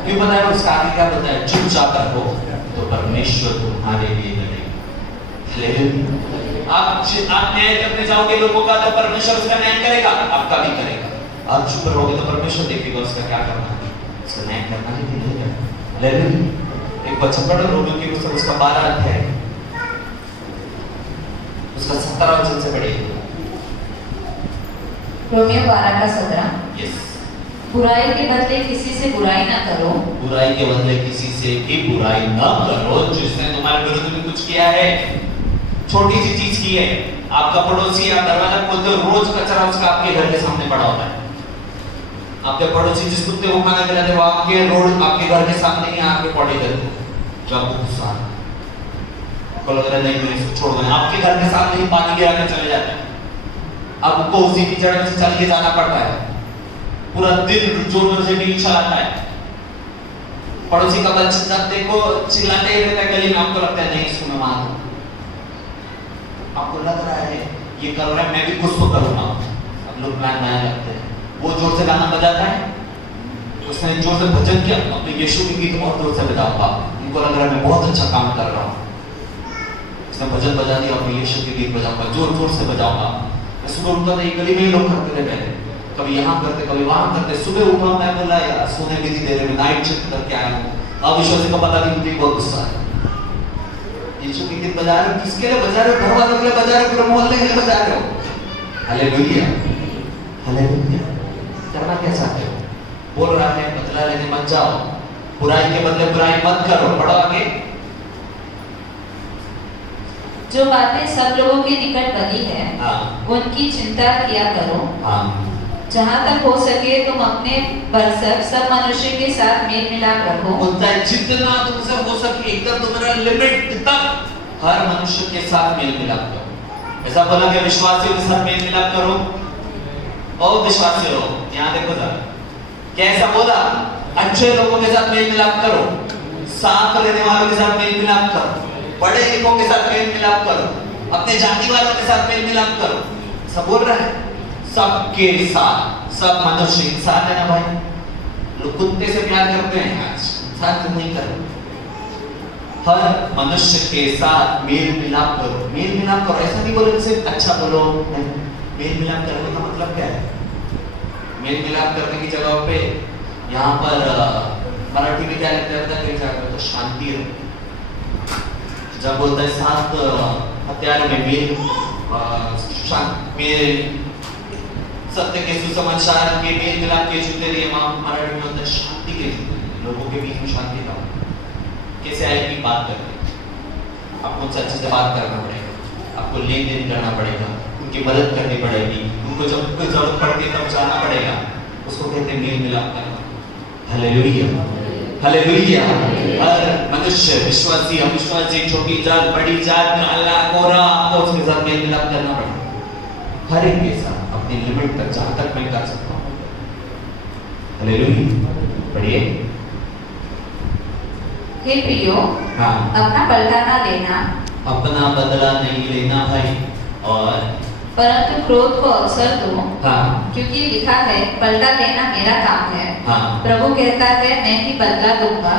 क्यों बताया? उसका आगे क्या बोलता है? चुपचाप रहो तो परमेश्वर तुम्हारे लिए लड़ेगा। आप न्याय करने जाओगे लोगों का तो परमेश्वर उसका न्याय करेगा, आपका भी करेगा। आप चुप रहोगे तो परमेश्वर देखेगा उसका क्या करना है, उसका न्याय करना है कि नहीं करना। हालेलुया। एक वचन पढ़ो रोमियो की पुस्तक उसका 12 अध्याय उसका 17 वचन से पढ़िए। रोमियो 12 का 17। यस। बुराई के बदले किसी से बुराई ना करो, बुराई के बदले किसी से भी बुराई न करो। जिसने तुम्हारे विरुद्ध में कुछ किया है, छोटी सी चीज की है, आपका पड़ोसी, आप दरवाजा खोलते हो, रोज कचरा उसका आपके घर के सामने पड़ा होता है। आपके पड़ोसी जिस कुत्ते को खाना खिलाते हो, आपके रोड आपके घर के सामने ही आपके पौड़े करते जो आपको गुस्सा को लग रहा है नहीं मैं छोड़ देना, आपके घर के सामने ही पानी गिराने चले जाते हैं, आपको उसी कीचड़ में से चल के जाना पड़ता है, पूरा दिन जोर से भी चलाता है, पड़ोसी का बच्चा जब देखो चिल्लाते ही रहता है गली में, आपको लगता है नहीं इसको मैं मार दूं। आपको लग रहा है ये कर रहा है, मैं भी कुछ तो करूंगा। अब लोग प्लान बनाने लगते हैं। वो जोर से गाना बजाता है, उसने जोर से भजन किया, अपने यीशु के गीत और जोर से बजाऊंगा, उनको लग रहा है मैं बहुत अच्छा काम कर रहा हूँ। उसने भजन बजा दिया, अपने यीशु के गीत बजाऊंगा, जोर जोर से बजाऊंगा। मैं सुबह उठता था, गली में ही लोग करते थे पहले, कभी यहाँ करते कभी वहां करते। सुबह उठा, मैं बोला यार सोने भी नहीं दे रहे, मैं नाइट शिफ्ट करके आया हूँ। अविश्वासी को पता नहीं, मुझे बहुत गुस्सा है। यीशु के गीत बजा रहे हो, किसके लिए बजा रहे हो? घर वालों के लिए बजा रहे हो, पूरे मोहल्ले के लिए बजा रहे हो? Hallelujah, hallelujah. करना क्या चाहते हो? बोल रहा है बदला लेने मत जाओ, बुराई के बदले बुराई मत करो। पढ़ो आगे। जो बातें सब लोगों के निकट बनी है, हाँ। उनकी चिंता किया करो। हाँ। जहाँ तक हो सके तुम अपने भरसक सब मनुष्य के साथ मेल मिलाप रखो। बोलता है जितना तुमसे हो सके, एकदम तुम्हारा लिमिट तक हर मनुष्य के साथ मेल मिलाप करो। ऐसा बोला कि विश्वासियों के साथ मेल मिलाप करो। और विश्वासी हो, यहाँ देखो जरा कैसा बोला, अच्छे लोगों के साथ मेल मिलाप करो, साथ रहने वालों के साथ मेल मिलाप करो, बड़े लिखों के साथ मेल मिलाप करो, अपने जाति वालों के साथ मेल मिलाप करो। सब बोल रहा है सबके साथ, सब मनुष्य इंसान है ना भाई। लोग कुत्ते से प्यार करते हैं, आज इंसान से नहीं करते। हर मनुष्य के साथ मेल मिलाप करो, मेल मिलाप करो। ऐसा नहीं बोलो सिर्फ अच्छा बोलो, मेल मिलाप करने का मतलब क्या है? मेल मिलाप करने की जगह पे यहाँ पर मराठी में क्या लिखते हैं कई जगह तो शांति है। जब बोलता है सात हत्यारों में मेल सत्य के सुसमाचार के मेल मिलाप के जूते लिए, मराठी में होता है शांति के जूते, लोगों के बीच में शांति लाओ। कैसे आएगी? बात करके, आपको उनसे अच्छे से बात करना पड़ेगा, आपको लेन देन करना पड़ेगा, उनकी मदद करनी पड़ेगी, उनको जब कोई जरूरत पड़ती है तब जाना पड़ेगा। उसको कहते हैं मेल मिलाप करना। Hallelujah, hallelujah. हर मनुष्य, विश्वासी अविश्वासी, छोटी जात बड़ी जात, अल्लाह कोरा, आपको उसके साथ मेल मिलाप करना पड़ेगा। हर एक के साथ अपनी लिमिट तक, जहां तक मैं कर सकता हूँ। हालेलुया। पढ़िए। हे प्रियो, हाँ। अपना बदला ना लेना, अपना बदला नहीं लेना भाई, और परंतु क्रोध को अवसर दो। हाँ। क्योंकि लिखा है बदला लेना मेरा काम है। हाँ। प्रभु कहता है मैं ही बदला दूंगा।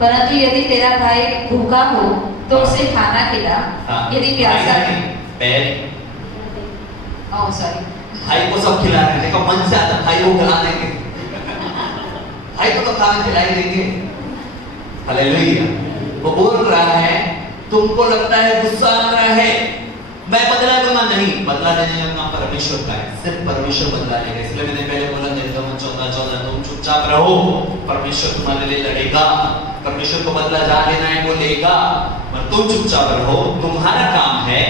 परंतु यदि तेरा भाई भूखा हो तो उसे खाना खिला, यदि प्यासा सॉरी भाई को सब खिला रहे हैं, देखो मन से आता भाई को खिला देंगे, भाई को तो खाना खिला ही देंगे। हालेलुया। वो बोल रहा है तुमको लगता है गुस्सा आ रहा है, मैं बदला दूंगा, नहीं, बदला देने का काम परमेश्वर का है, सिर्फ परमेश्वर बदला लेगा। इसलिए मैंने पहले बोला निर्गमन 14:14 तुम चुपचाप रहो, परमेश्वर तुम्हारे लिए लड़ेगा। परमेश्वर को बदला जा लेना है, वो लेगा, पर तुम चुपचाप रहो। तुम्हारा काम है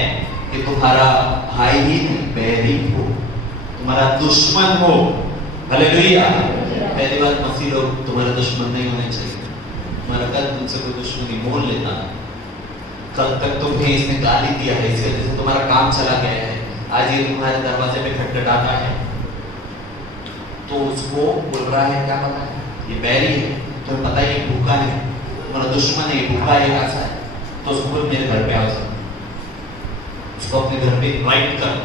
कि तुम्हारा भाई ही नहीं, बैरी हो, तुम्हारा दुश्मन हो। हालेलुया। पहली बात, मसीह लोग तुम्हारे दुश्मन नहीं होने चाहिए। तुम्हारा कल तुमसे कोई दुश्मनी मोल लेता है, कल तक तुम्हें इसने गाली दिया है, इसकी वजह से तुम्हारा काम चला गया है, आज ये तुम्हारे दरवाजे पे खटखटाता है, तो उसको बोल रहा है क्या पता है ये बैरी है, तुम्हें पता है ये भूखा है, तुम्हारा दुश्मन है, भूखा है, ऐसा है, तो उसको बोल मेरे घर पे आओ, उसको अपने घर पे इनवाइट करो,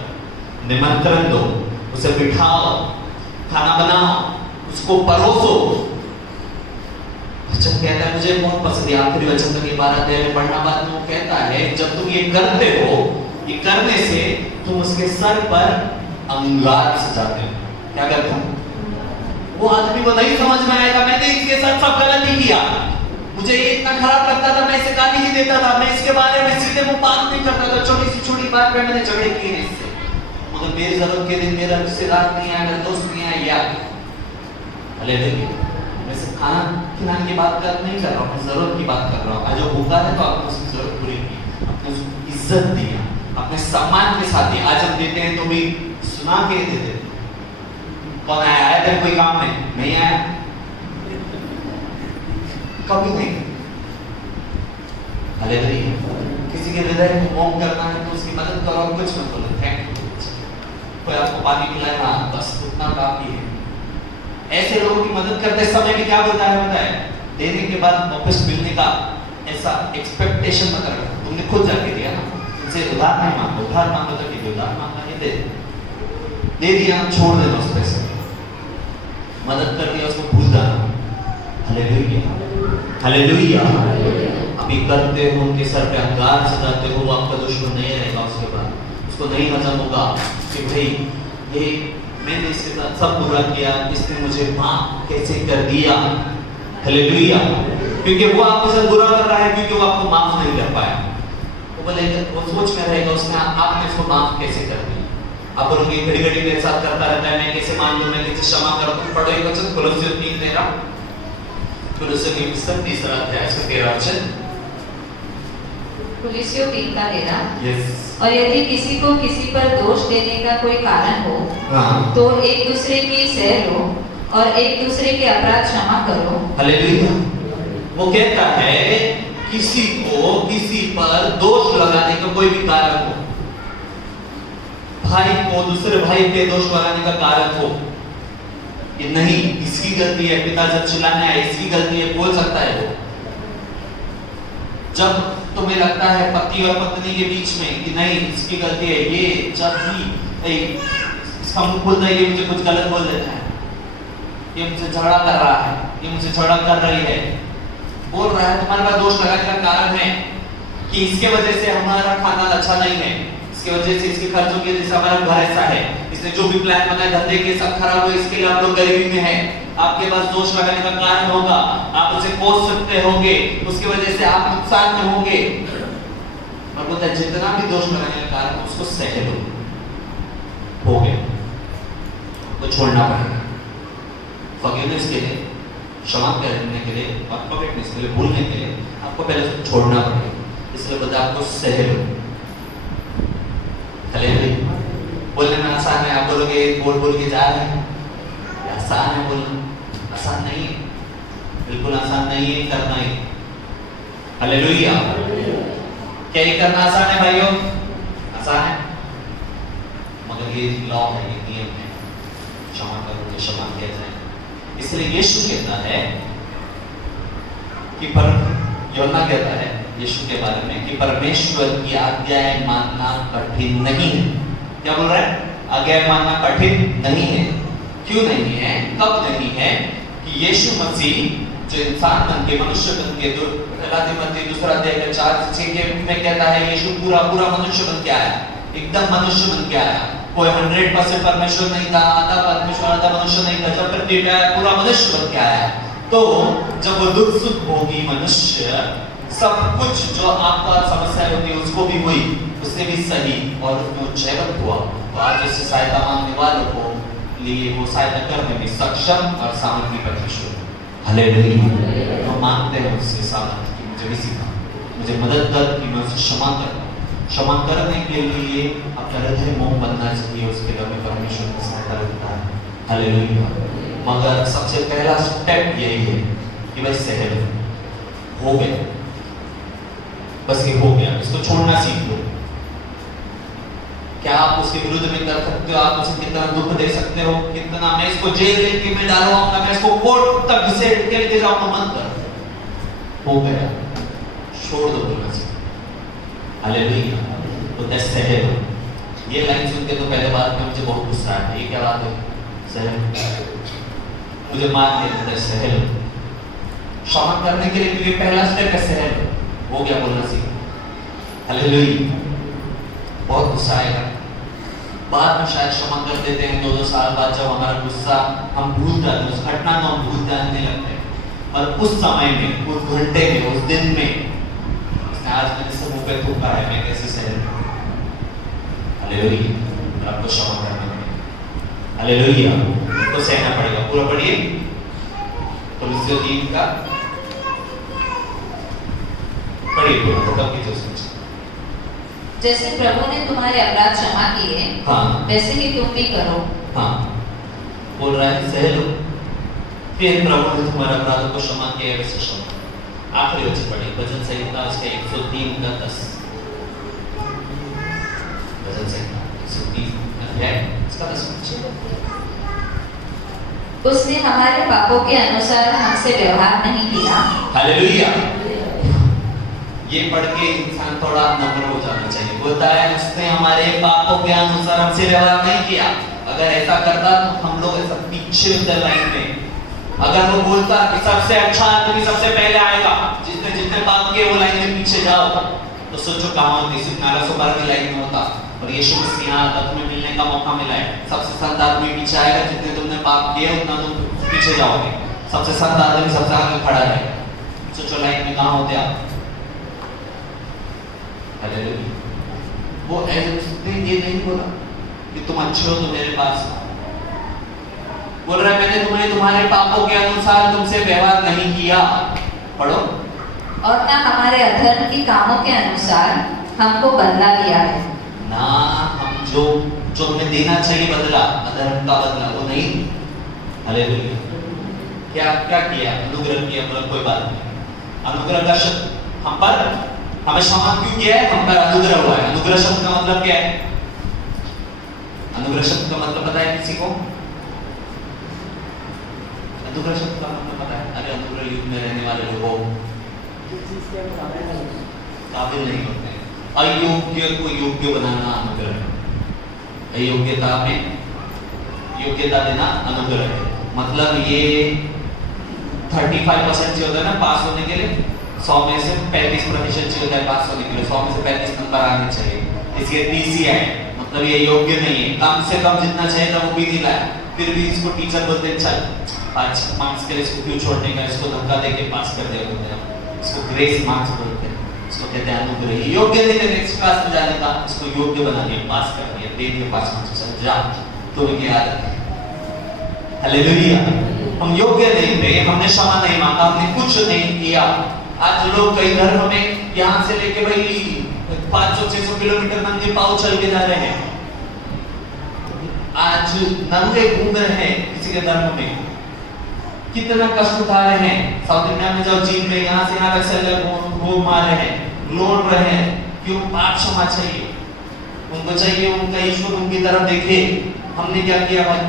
निमंत्रण दो, उसे बिठाओ, खाना बनाओ, उसको परोसो। वचन कहता है, मुझे बहुत पसंद है आखिरी वचन तक ये 12 अध्याय में पढ़ना। बाद में वो कहता है जब तुम ये करते हो, ये करने से तुम उसके सर पर अंगार सजाते हो। क्या करते हो? वो आदमी को नहीं समझ में आएगा, मैंने इसके साथ सब गलत ही किया, मुझे ये इतना खराब लगता था, मैं इसे गाली ही देता था, मैं इसके बारे में सीधे मुंह बात नहीं करता था, छोटी सी छोटी बात पे मैंने झगड़े किए इससे, मगर मेरी जरूरत के दिन मेरा रिश्तेदार नहीं आया, मेरा दोस्त नहीं आया। हालेलुया। मैं सिर्फ खाना खिलाने की बात नहीं कर रहा हूँ, मैं जरूरत की बात कर रहा हूँ। आज जो भूखा है तो आपने उसकी जरूरत पूरी की, आपने उसको इज्जत दिया, अपने सम्मान के साथ दिया। आज हम देते हैं तो भी सुना के देते हैं। कौन आया? आया था कोई काम में? नहीं आया, कभी नहीं। हालेलुया। किसी के हृदय को मोम करना है तो उसकी मदद करो, कुछ मत बोलो, थैंक यू। कोई आपको पानी पिलाए, हाँ बस उतना काफी है। ऐसे लोगों की मदद करते समय भी क्या बोलता है? देने के बाद वापस मिलने का ऐसा एक्सपेक्टेशन मत रखो। तुमने खुद जाके दिया ना, उनसे उधार नहीं मांगो, उधार मांगो तो ठीक है, उधार मांगा ये दे दिया, छोड़ देना उस पैसे, मदद कर दिया, उसको भूल जाना। Hallelujah, hallelujah. अभी करते हो उनके सर पे अंगार सजाते हो, आपका दुश्मन नहीं रहेगा, उसके बाद उसको नहीं हजम होगा कि भाई ये मैंने इसके साथ सब बुरा किया, इसने मुझे माफ कैसे कर दिया। हालेलुया। क्योंकि वो आपके साथ बुरा कर रहा है, क्योंकि वो आपको माफ नहीं कर पाया। वो बोलेगा, वो सोच में रहेगा उसने आपने उसको माफ कैसे कर दिया। आप बोलोगे घड़ी घड़ी मेरे साथ करता रहता है, मैं कैसे मान लूं, मैं कैसे क्षमा कर दूं। पढ़ो ये वचन कोलोसियों 3:13, कोलोसियों की पुस्तक 3 अध्याय से 13 वचन। कुलिस्सियों 3:13। यस। और यदि किसी को किसी पर दोष देने का कोई कारण हो, हाँ। तो एक दूसरे की सह लो और एक दूसरे के अपराध क्षमा करो। हालेलुया। वो कहता है किसी को किसी पर दोष लगाने का कोई भी कारण हो, भाई को दूसरे भाई पे दोष लगाने का कारण हो, ये नहीं इसकी गलती है, पिता जब चिल्लाने आए इसकी गलती है, बोल सकता है वो। जब तुम्हें लगता है पति और पत्नी के बीच में कि नहीं इसकी गलती है, ये जब भी इसका मुंह खुलता है, ये मुझे कुछ गलत बोल देता है, ये मुझे झगड़ा कर रहा है, ये मुझे झगड़ा कर रही है, बोल रहा है, तुम्हारे पास दोष लगाने का कारण है कि इसके वजह से हमारा खाना अच्छा नहीं है, इसके वजह से इसके खर्चों की वजह से हमारा घर ऐसा है, इसने जो भी प्लान बनाया धंधे के सब खराब हुए, इसके लिए आप लोग गरीबी में हैं। आपके पास दोष लगाने का कारण होगा, आप उसे कोस सकते होंगे, उसकी वजह से आप नुकसान में होंगे। और बोलता है जितना भी दोष लगाने का कारण उसको सह लो, हो गया तो छोड़ना पड़ेगा। फॉरगिवनेस के लिए, क्षमा करने के लिए और फॉरगिवनेस के लिए, भूलने के लिए आपको पहले उसको छोड़ना पड़ेगा। इसलिए बोलता है आपको सह लो। हालेलुया। बोलने में आसान है, आप बोलोगे बोल बोल के जा रहे हैं, आसान है बोलना, आसान नहीं है, बिल्कुल आसान नहीं है करना ही। हालेलुया। क्या ये करना आसान है भाइयों? आसान है, मगर ये लॉ है, ये नियम है, क्षमा करो तो क्षमा किया जाए। इसलिए यीशु कहता है कि यूहन्ना कहता है यीशु के बारे में कि परमेश्वर की आज्ञाएं मानना कठिन नहीं है। क्या बोल रहा है? आज्ञाएं मानना कठिन नहीं है। क्यों नहीं है? कब नहीं है? कि यीशु मसीह जो इंसान बन के, मनुष्य बन के, मत्ती 2:4-6 में कहता है यीशु पूरा मनुष्य बन के आया, एकदम मनुष्य बन के आया। कोई 100% परमेश्वर नहीं था, आधा परमेश्वर आधा मनुष्य नहीं था, जब पृथ्वी पे आया पूरा मनुष्य बन के आया। तो जब वो दुख सुख होगी मनुष्य, सब कुछ जो आपको समस्या होती है उसको भी हुई, उससे भी सही और उसमें उज्जीवन हुआ। तो आज उससे सहायता मांगने वालों को लिए वो सहायता करने में सक्षम और सामर्थ्य परमेश्वर। हालेलुया। तो मांगते हैं उससे सामर्थ्य कि मुझे भी सिखा, मुझे मदद कर कि मैं उसे क्षमा कर। क्षमा करने के लिए अपना हृदय मोम बनना चाहिए, उसके लिए हमें परमेश्वर की सहायता लगता है। हालेलुया। मगर सबसे पहला स्टेप यही है कि भाई सह लो, हो गया, बस ये हो गया, इसको छोड़ना सीख लो। क्या आप उसके विरुद्ध में कर सकते हो? आप उसे कितना दुख दे सकते हो, कितना मैं इसको जेल के में डालूंगा, मैं इसको कोर्ट तक घसीट के लेके जाऊंगा, मत कर। हो गया, छोड़ दो बोलना सीख। हालेलुया। तो सह लो। ये लाइन सुन के तो पहले बात में मुझे बहुत गुस्सा आया, ये क्या बात है? सह, मुझे मार देते सह लो। क्षमा करने के लिए पहला स्टेप है सह लो। हो गया, बोलना सीख। हालेलुया। बहुत गुस्सा आएगा, बाद में शायद क्षमा कर देते हैं, 2-2 साल बाद जब हमारा गुस्सा हम भूल जाते हैं, उस घटना को हम भूल जाने लगते हैं, और उस समय में, उस घंटे में, उस दिन में आज मैंने सब मुंह पे थूका है, मैं कैसे सह लूं? हालेलुया। आपको क्षमा करना पड़ेगा। हालेलुया। तो सहना पड़ेगा। पूरा पढ़िए कोलोसियों 3 का पढ़िए, पूरा तब कीजिए उसमें। जैसे प्रभु ने तुम्हारे अपराध क्षमा किए, हाँ, वैसे ही तुम भी करो। हाँ, बोल रहा है सह लो, फिर प्रभु ने तुम्हारे अपराधों को क्षमा किया, वैसे क्षमा। आखिरी वचन पढ़िए, भजन संहिता उसका 103:10। भजन संहिता 103 अध्याय इसका 10 वचन। उसने हमारे पापों के अनुसार हमसे व्यवहार नहीं किया। हालेलुया। ये पढ़ के इंसान थोड़ा नम्र हो जाना चाहिए। बोलता है उसने हमारे पापों के अनुसार हमसे व्यवहार नहीं किया। अगर ऐसा करता तो हम लोग ऐसा पीछे उधर लाइन में, अगर वो बोलता कि सबसे अच्छा आदमी सबसे पहले आएगा, जितने जितने पाप किए वो लाइन में पीछे जाओ, तो सोचो कहाँ होती, सिर्फ 1912 की लाइन में होता। और यीशु मसीह यहाँ आता, तुम्हें मिलने का मौका मिला है। सबसे संत आदमी पीछे आएगा, जितने तुमने पाप किए उतना तुम पीछे जाओगे। सबसे संत आदमी सबसे आगे खड़ा है। सोचो लाइन में कहाँ होते आप। हालेलुया। वो ऐसे ये नहीं बोला कि तुम अच्छे हो तो मेरे पास, बोल रहा है मैंने तुम्हें तुम्हारे पापों के अनुसार तुमसे व्यवहार नहीं किया। पढ़ो। और ना हमारे अधर्म के कामों के अनुसार हमको बदला दिया है। ना हम जो हमें देना चाहिए बदला, अधर्म का बदला वो नहीं। हालेलुया। क्या क्या किया? अनुग्रह किया, मतलब कोई बात नहीं। अनुग्रह का शब्द हम पर, हमें क्षमा क्यों किया है? हम पर अनुग्रह हुआ है। अनुग्रह शब्द का मतलब क्या है? अनुग्रह शब्द का मतलब पता है किसी को? अनुग्रह शब्द का मतलब पता है? अरे अनुग्रह युग में रहने वाले लोगों काबिल नहीं होते, अयोग्य को योग्य बनाना अनुग्रह है। अयोग्यता में योग्यता देना अनुग्रह है। मतलब ये 35% चाहिए होता है ना पास होने के लिए, 100 में से 35% चाहिए होता है पास होने के लिए। 100 में से 35 नंबर आने चाहिए, इसके 30 ही आए, मतलब ये योग्य नहीं है। कम से कम जितना चाहिए था वो भी नहीं लाया, फिर भी इसको टीचर बोलते हैं चल 5 मार्क्स के लिए इसको क्यों छोड़ने का, इसको धक्का देके पास कर दिया बोलते हैं। इसको ग्रेस मार्क्स बोलते हैं, इसको कहते हैं अनुग्रह। योग्य नहीं थे नेक्स्ट क्लास में जाने का, इसको योग्य बना दिया, पास कर दिया, दे दिया 5 मार्क्स, चल जा। तो ये आदत है। हालेलुया। हम योग्य नहीं थे, हमने क्षमा नहीं मांगा, हमने कुछ नहीं किया। आज लोग कई धर्म में यहाँ से लेके भाई 500-600 किलोमीटर नंगे पाँव चल के जा रहे हैं। आज नंगे घूम रहे हैं किसी के धर्म में, कितना कष्ट उठा रहे हैं। साउथ इंडिया में जाओ, चीन में, यहाँ से यहाँ तक घूम मार रहे हैं, लौट रहे हैं। क्यों? पाप क्षमा चाहिए उनको, चाहिए उनका ईश्वर उनकी तरफ देखे। हमने क्या किया भाई?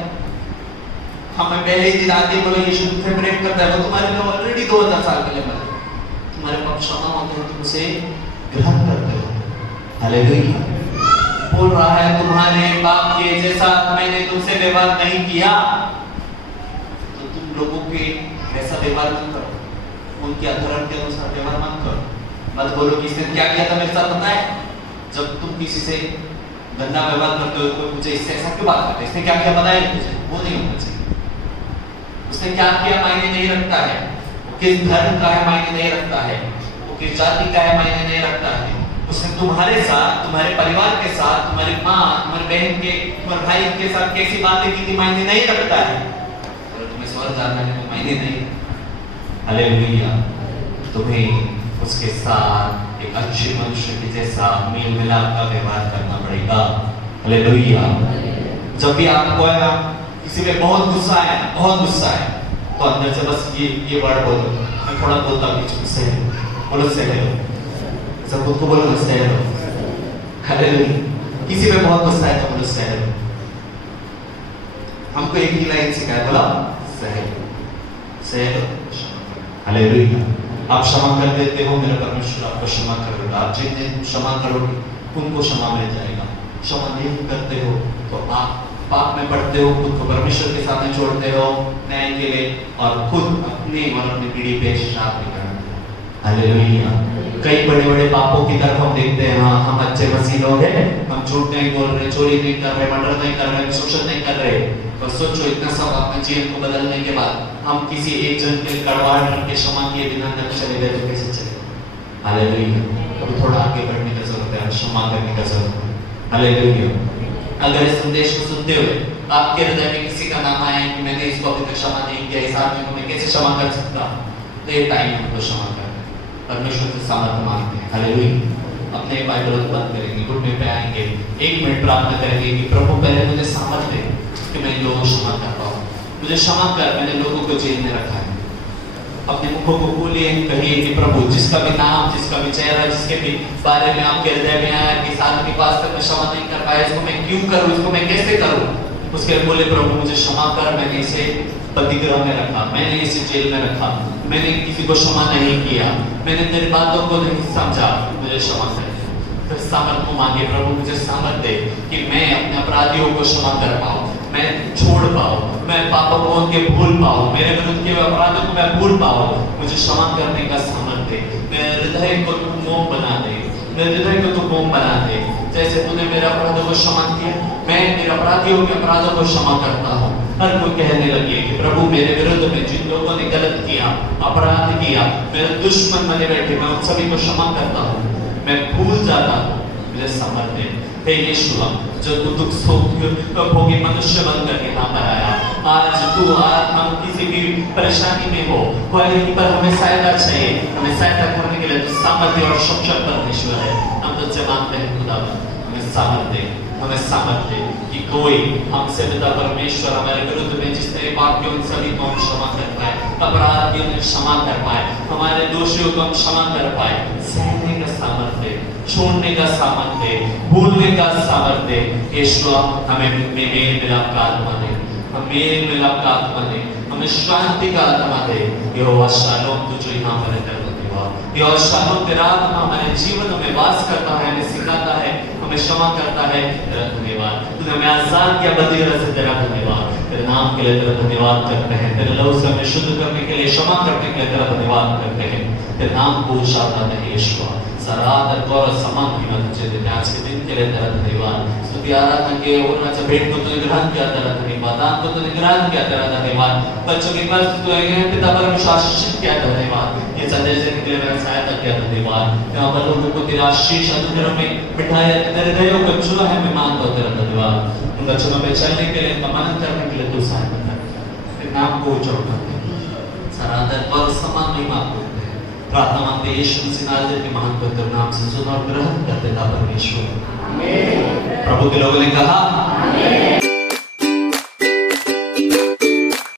हमें पहले ही दिला दिया, बोले यीशु तुमसे प्रेम करता है, वो तुम्हारे लिए ऑलरेडी 2000 साल पहले मरे, तुम्हारे पाप क्षमा होते हैं, तुम उसे ग्रहण करते हो। हालेलुया। बोल रहा है तुम्हारे पाप के जैसा मैंने तुमसे व्यवहार नहीं किया, तो तुम लोगों के वैसा व्यवहार मत करो, उनके अधर्म के अनुसार व्यवहार मत करो। मत बोलो कि इसने क्या किया था मेरे साथ, पता है? जब तुम किसी से गंदा व्यवहार करते हो, कोई पूछे इससे ऐसा क्यों बात करते हैं, इसने क्या किया पता है तुझे? वो नहीं होना चाहिए। उसने क्या किया मायने नहीं रखता है, वो किस धर्म का है मायने नहीं रखता है, वो किस जाति का है मायने नहीं रखता है। उसने तुम्हारे साथ, तुम्हारे परिवार के साथ, तुम्हारी माँ, तुम्हारी बहन के, तुम्हारे भाई के साथ कैसी बातें की थी मायने नहीं रखता है, और तुम्हें स्वर्ग जाना है वो मायने नहीं। हालेलुया। तुम्हें उसके साथ एक अच्छे मनुष्य के जैसा मेल मिलाप का व्यवहार करना पड़ेगा। हालेलुया। जब भी आपको किसी पे बहुत गुस्सा है, बहुत गुस्सा है, तो अंदर से बस ये वर्ड बोलो। मैं थोड़ा बोलता हूँ बीच में, सह बोलो, सह लो, सब खुद को बोलो, सह लो। हालेलुया। किसी पे बहुत गुस्सा है तो बोलो सह लो। हमको एक ही लाइन सिखाया, बोला सह लो, सह लो। हालेलुया। आप क्षमा कर देते हो, मेरा परमेश्वर आपको क्षमा कर देगा। आप जितने क्षमा करोगे उनको क्षमा मिल जाएगा। क्षमा नहीं करते हो तो आप पाप में पड़ते हो, खुद को परमेश्वर के सामने छोड़ते हो न्याय के लिए, और खुद अपने और अपनी पीढ़ी पे श्राप भी कराते हो। हालेलुया। कई बड़े बड़े पापों की तरफ हम देखते हैं, हाँ हम अच्छे मसीह लोग हैं, हम झूठ नहीं बोल रहे, चोरी नहीं कर रहे, मर्डर नहीं कर रहे, शोषण नहीं कर रहे। तो सोचो इतना सब अपने जीवन को बदलने के बाद हम किसी एक जन के कड़वाहट करके क्षमा किए बिना न चले गए तो कैसे चले? हालेलुया। तो थोड़ा आगे बढ़ने की जरूरत है, क्षमा करने की जरूरत है। हालेलुया। अगर इस संदेश को सुनते हुए आपके हृदय में किसी का नाम आया कि मैंने इसको अभी तक क्षमा नहीं किया, इस आदमी को मैं कैसे क्षमा कर सकता, तो ये टाइम हमको क्षमा कर परमेश्वर से सामर्थ्य मांगते हैं। हालेलुया। अपने बाइबल को बंद करेंगे, घुटने पे आएंगे, 1 मिनट प्रार्थना करेंगे कि प्रभु पहले मुझे सामर्थ्य दे कि मैं लोगों को क्षमा कर पाऊँ, मुझे क्षमा कर, मैंने लोगों को जेल में रखा है। अपने मुखों को खोलिए, कहिए कि प्रभु जिसका भी नाम, जिसका भी चेहरा, जिसके भी बारे में आपके हृदय में आया कि इस आदमी को आज तक मैं क्षमा नहीं कर पाया, इसको मैं क्यों करूं, इसको मैं कैसे करूं, उसके बोले प्रभु मुझे क्षमा कर, मैंने इसे बंदीगृह में रखा, मैंने इसे जेल में रखा, मैंने किसी को क्षमा नहीं किया, मैंने तेरी बातों को नहीं समझा, मुझे क्षमा कर। फिर सामर्थ को मांगे, प्रभु मुझे सामर्थ दे कि मैं अपने अपराधियों को क्षमा कर पाऊं, मैं छोड़ पाऊं, मैं पापों को उनके भूल पाऊं, मेरे विरुद्ध के अपराधों को मैं भूल पाऊं, मुझे क्षमा करने का सामर्थ दे। मेरे हृदय को तू मोम बना दे, मेरे हृदय को तू मोम बना दे। जैसे तूने मेरे अपराधों को क्षमा किया, मैं मेरे अपराधियों के अपराधों को क्षमा करता हूँ। हर कोई कहने लगे कि प्रभु मेरे विरुद्ध में जिन लोगों ने गलत किया, अपराध किया, मेरे दुश्मन बने बैठे, मैं उन सभी को क्षमा करता हूँ, मैं भूल जाता हूँ, मुझे समझ दे। हे यीशु, जो तू दुख भोगी मनुष्य बनकर यहाँ पर आया, आज तू हम किसी भी परेशानी में हो, कोई पर हमें सहायता चाहिए, हमें सहायता करने के लिए तू सामर्थ्य और सक्षम परमेश्वर है। हम तुझसे मांगते हैं खुदा, हमें सामर्थ्य दे, हमें सामर्थ्य दे कि कोई हमसे पिता परमेश्वर हमारे विरुद्ध में जिसने पाप किए उन सभी को हम क्षमा कर पाए, अपराधियों ने क्षमा कर पाए, हमारे दोषियों को हम क्षमा कर पाए। सहने का सामर्थ्य, छोड़ने का सामर्थ्य, भूलने का सामर्थ्य। यीशु हमें मेल मिलाप का आत्मा दे, हमें मेल मिलाप का आत्मा दे, हमें शांति का आत्मा दे। यहोवा शालोम तू जो यहाँ पर है, यहोवा शालोम तेरा आत्मा हमारे जीवन में वास करता है, हमें सिखाता है, हमें क्षमा करता है। तेरा धन्यवाद, तूने हमें आजाद किया बंदीगृह से, तेरा धन्यवाद। तेरे नाम के लिए तेरा धन्यवाद करते हैं, तेरे लहू से हमें शुद्ध करने के लिए, क्षमा करने के लिए तेरा धन्यवाद करते हैं। तेरे नाम को उजाला है यीशु, सारा आदर गौरव सम्मान महिमा तुझे देते हैं। आज के दिन के लिए तेरा धन्यवाद। स्तुति आराधना के और राजा भेंट को तूने ग्रहण किया, तेरा धन्यवाद। दान को तूने ग्रहण किया, तेरा धन्यवाद। बच्चों की मर्ज तूने पिता परमेश्वर आशीषित किया, धन्यवाद। ये संदेश देने के लिए मेरा सहायता किया, धन्यवाद। यहाँ पर लोगों को तेरा आशीष अनुग्रह में बिठाया, तेरे हृदयों को चुना है, मैं मानता हूँ, तेरा धन्यवाद। उन वचनों पे चलने के लिए, उनका मनन करने के लिए तू सहायता कर, तेरे नाम को उजाड़ कर, सारा आदर और सम्मान महिमा आपको देते हैं। प्रार्थना मांगते यीशु मसीह नाज़रेत के महान पवित्र नाम से सुन और ग्रहण करते था परमेश्वर। प्रभु के लोगों ने कहा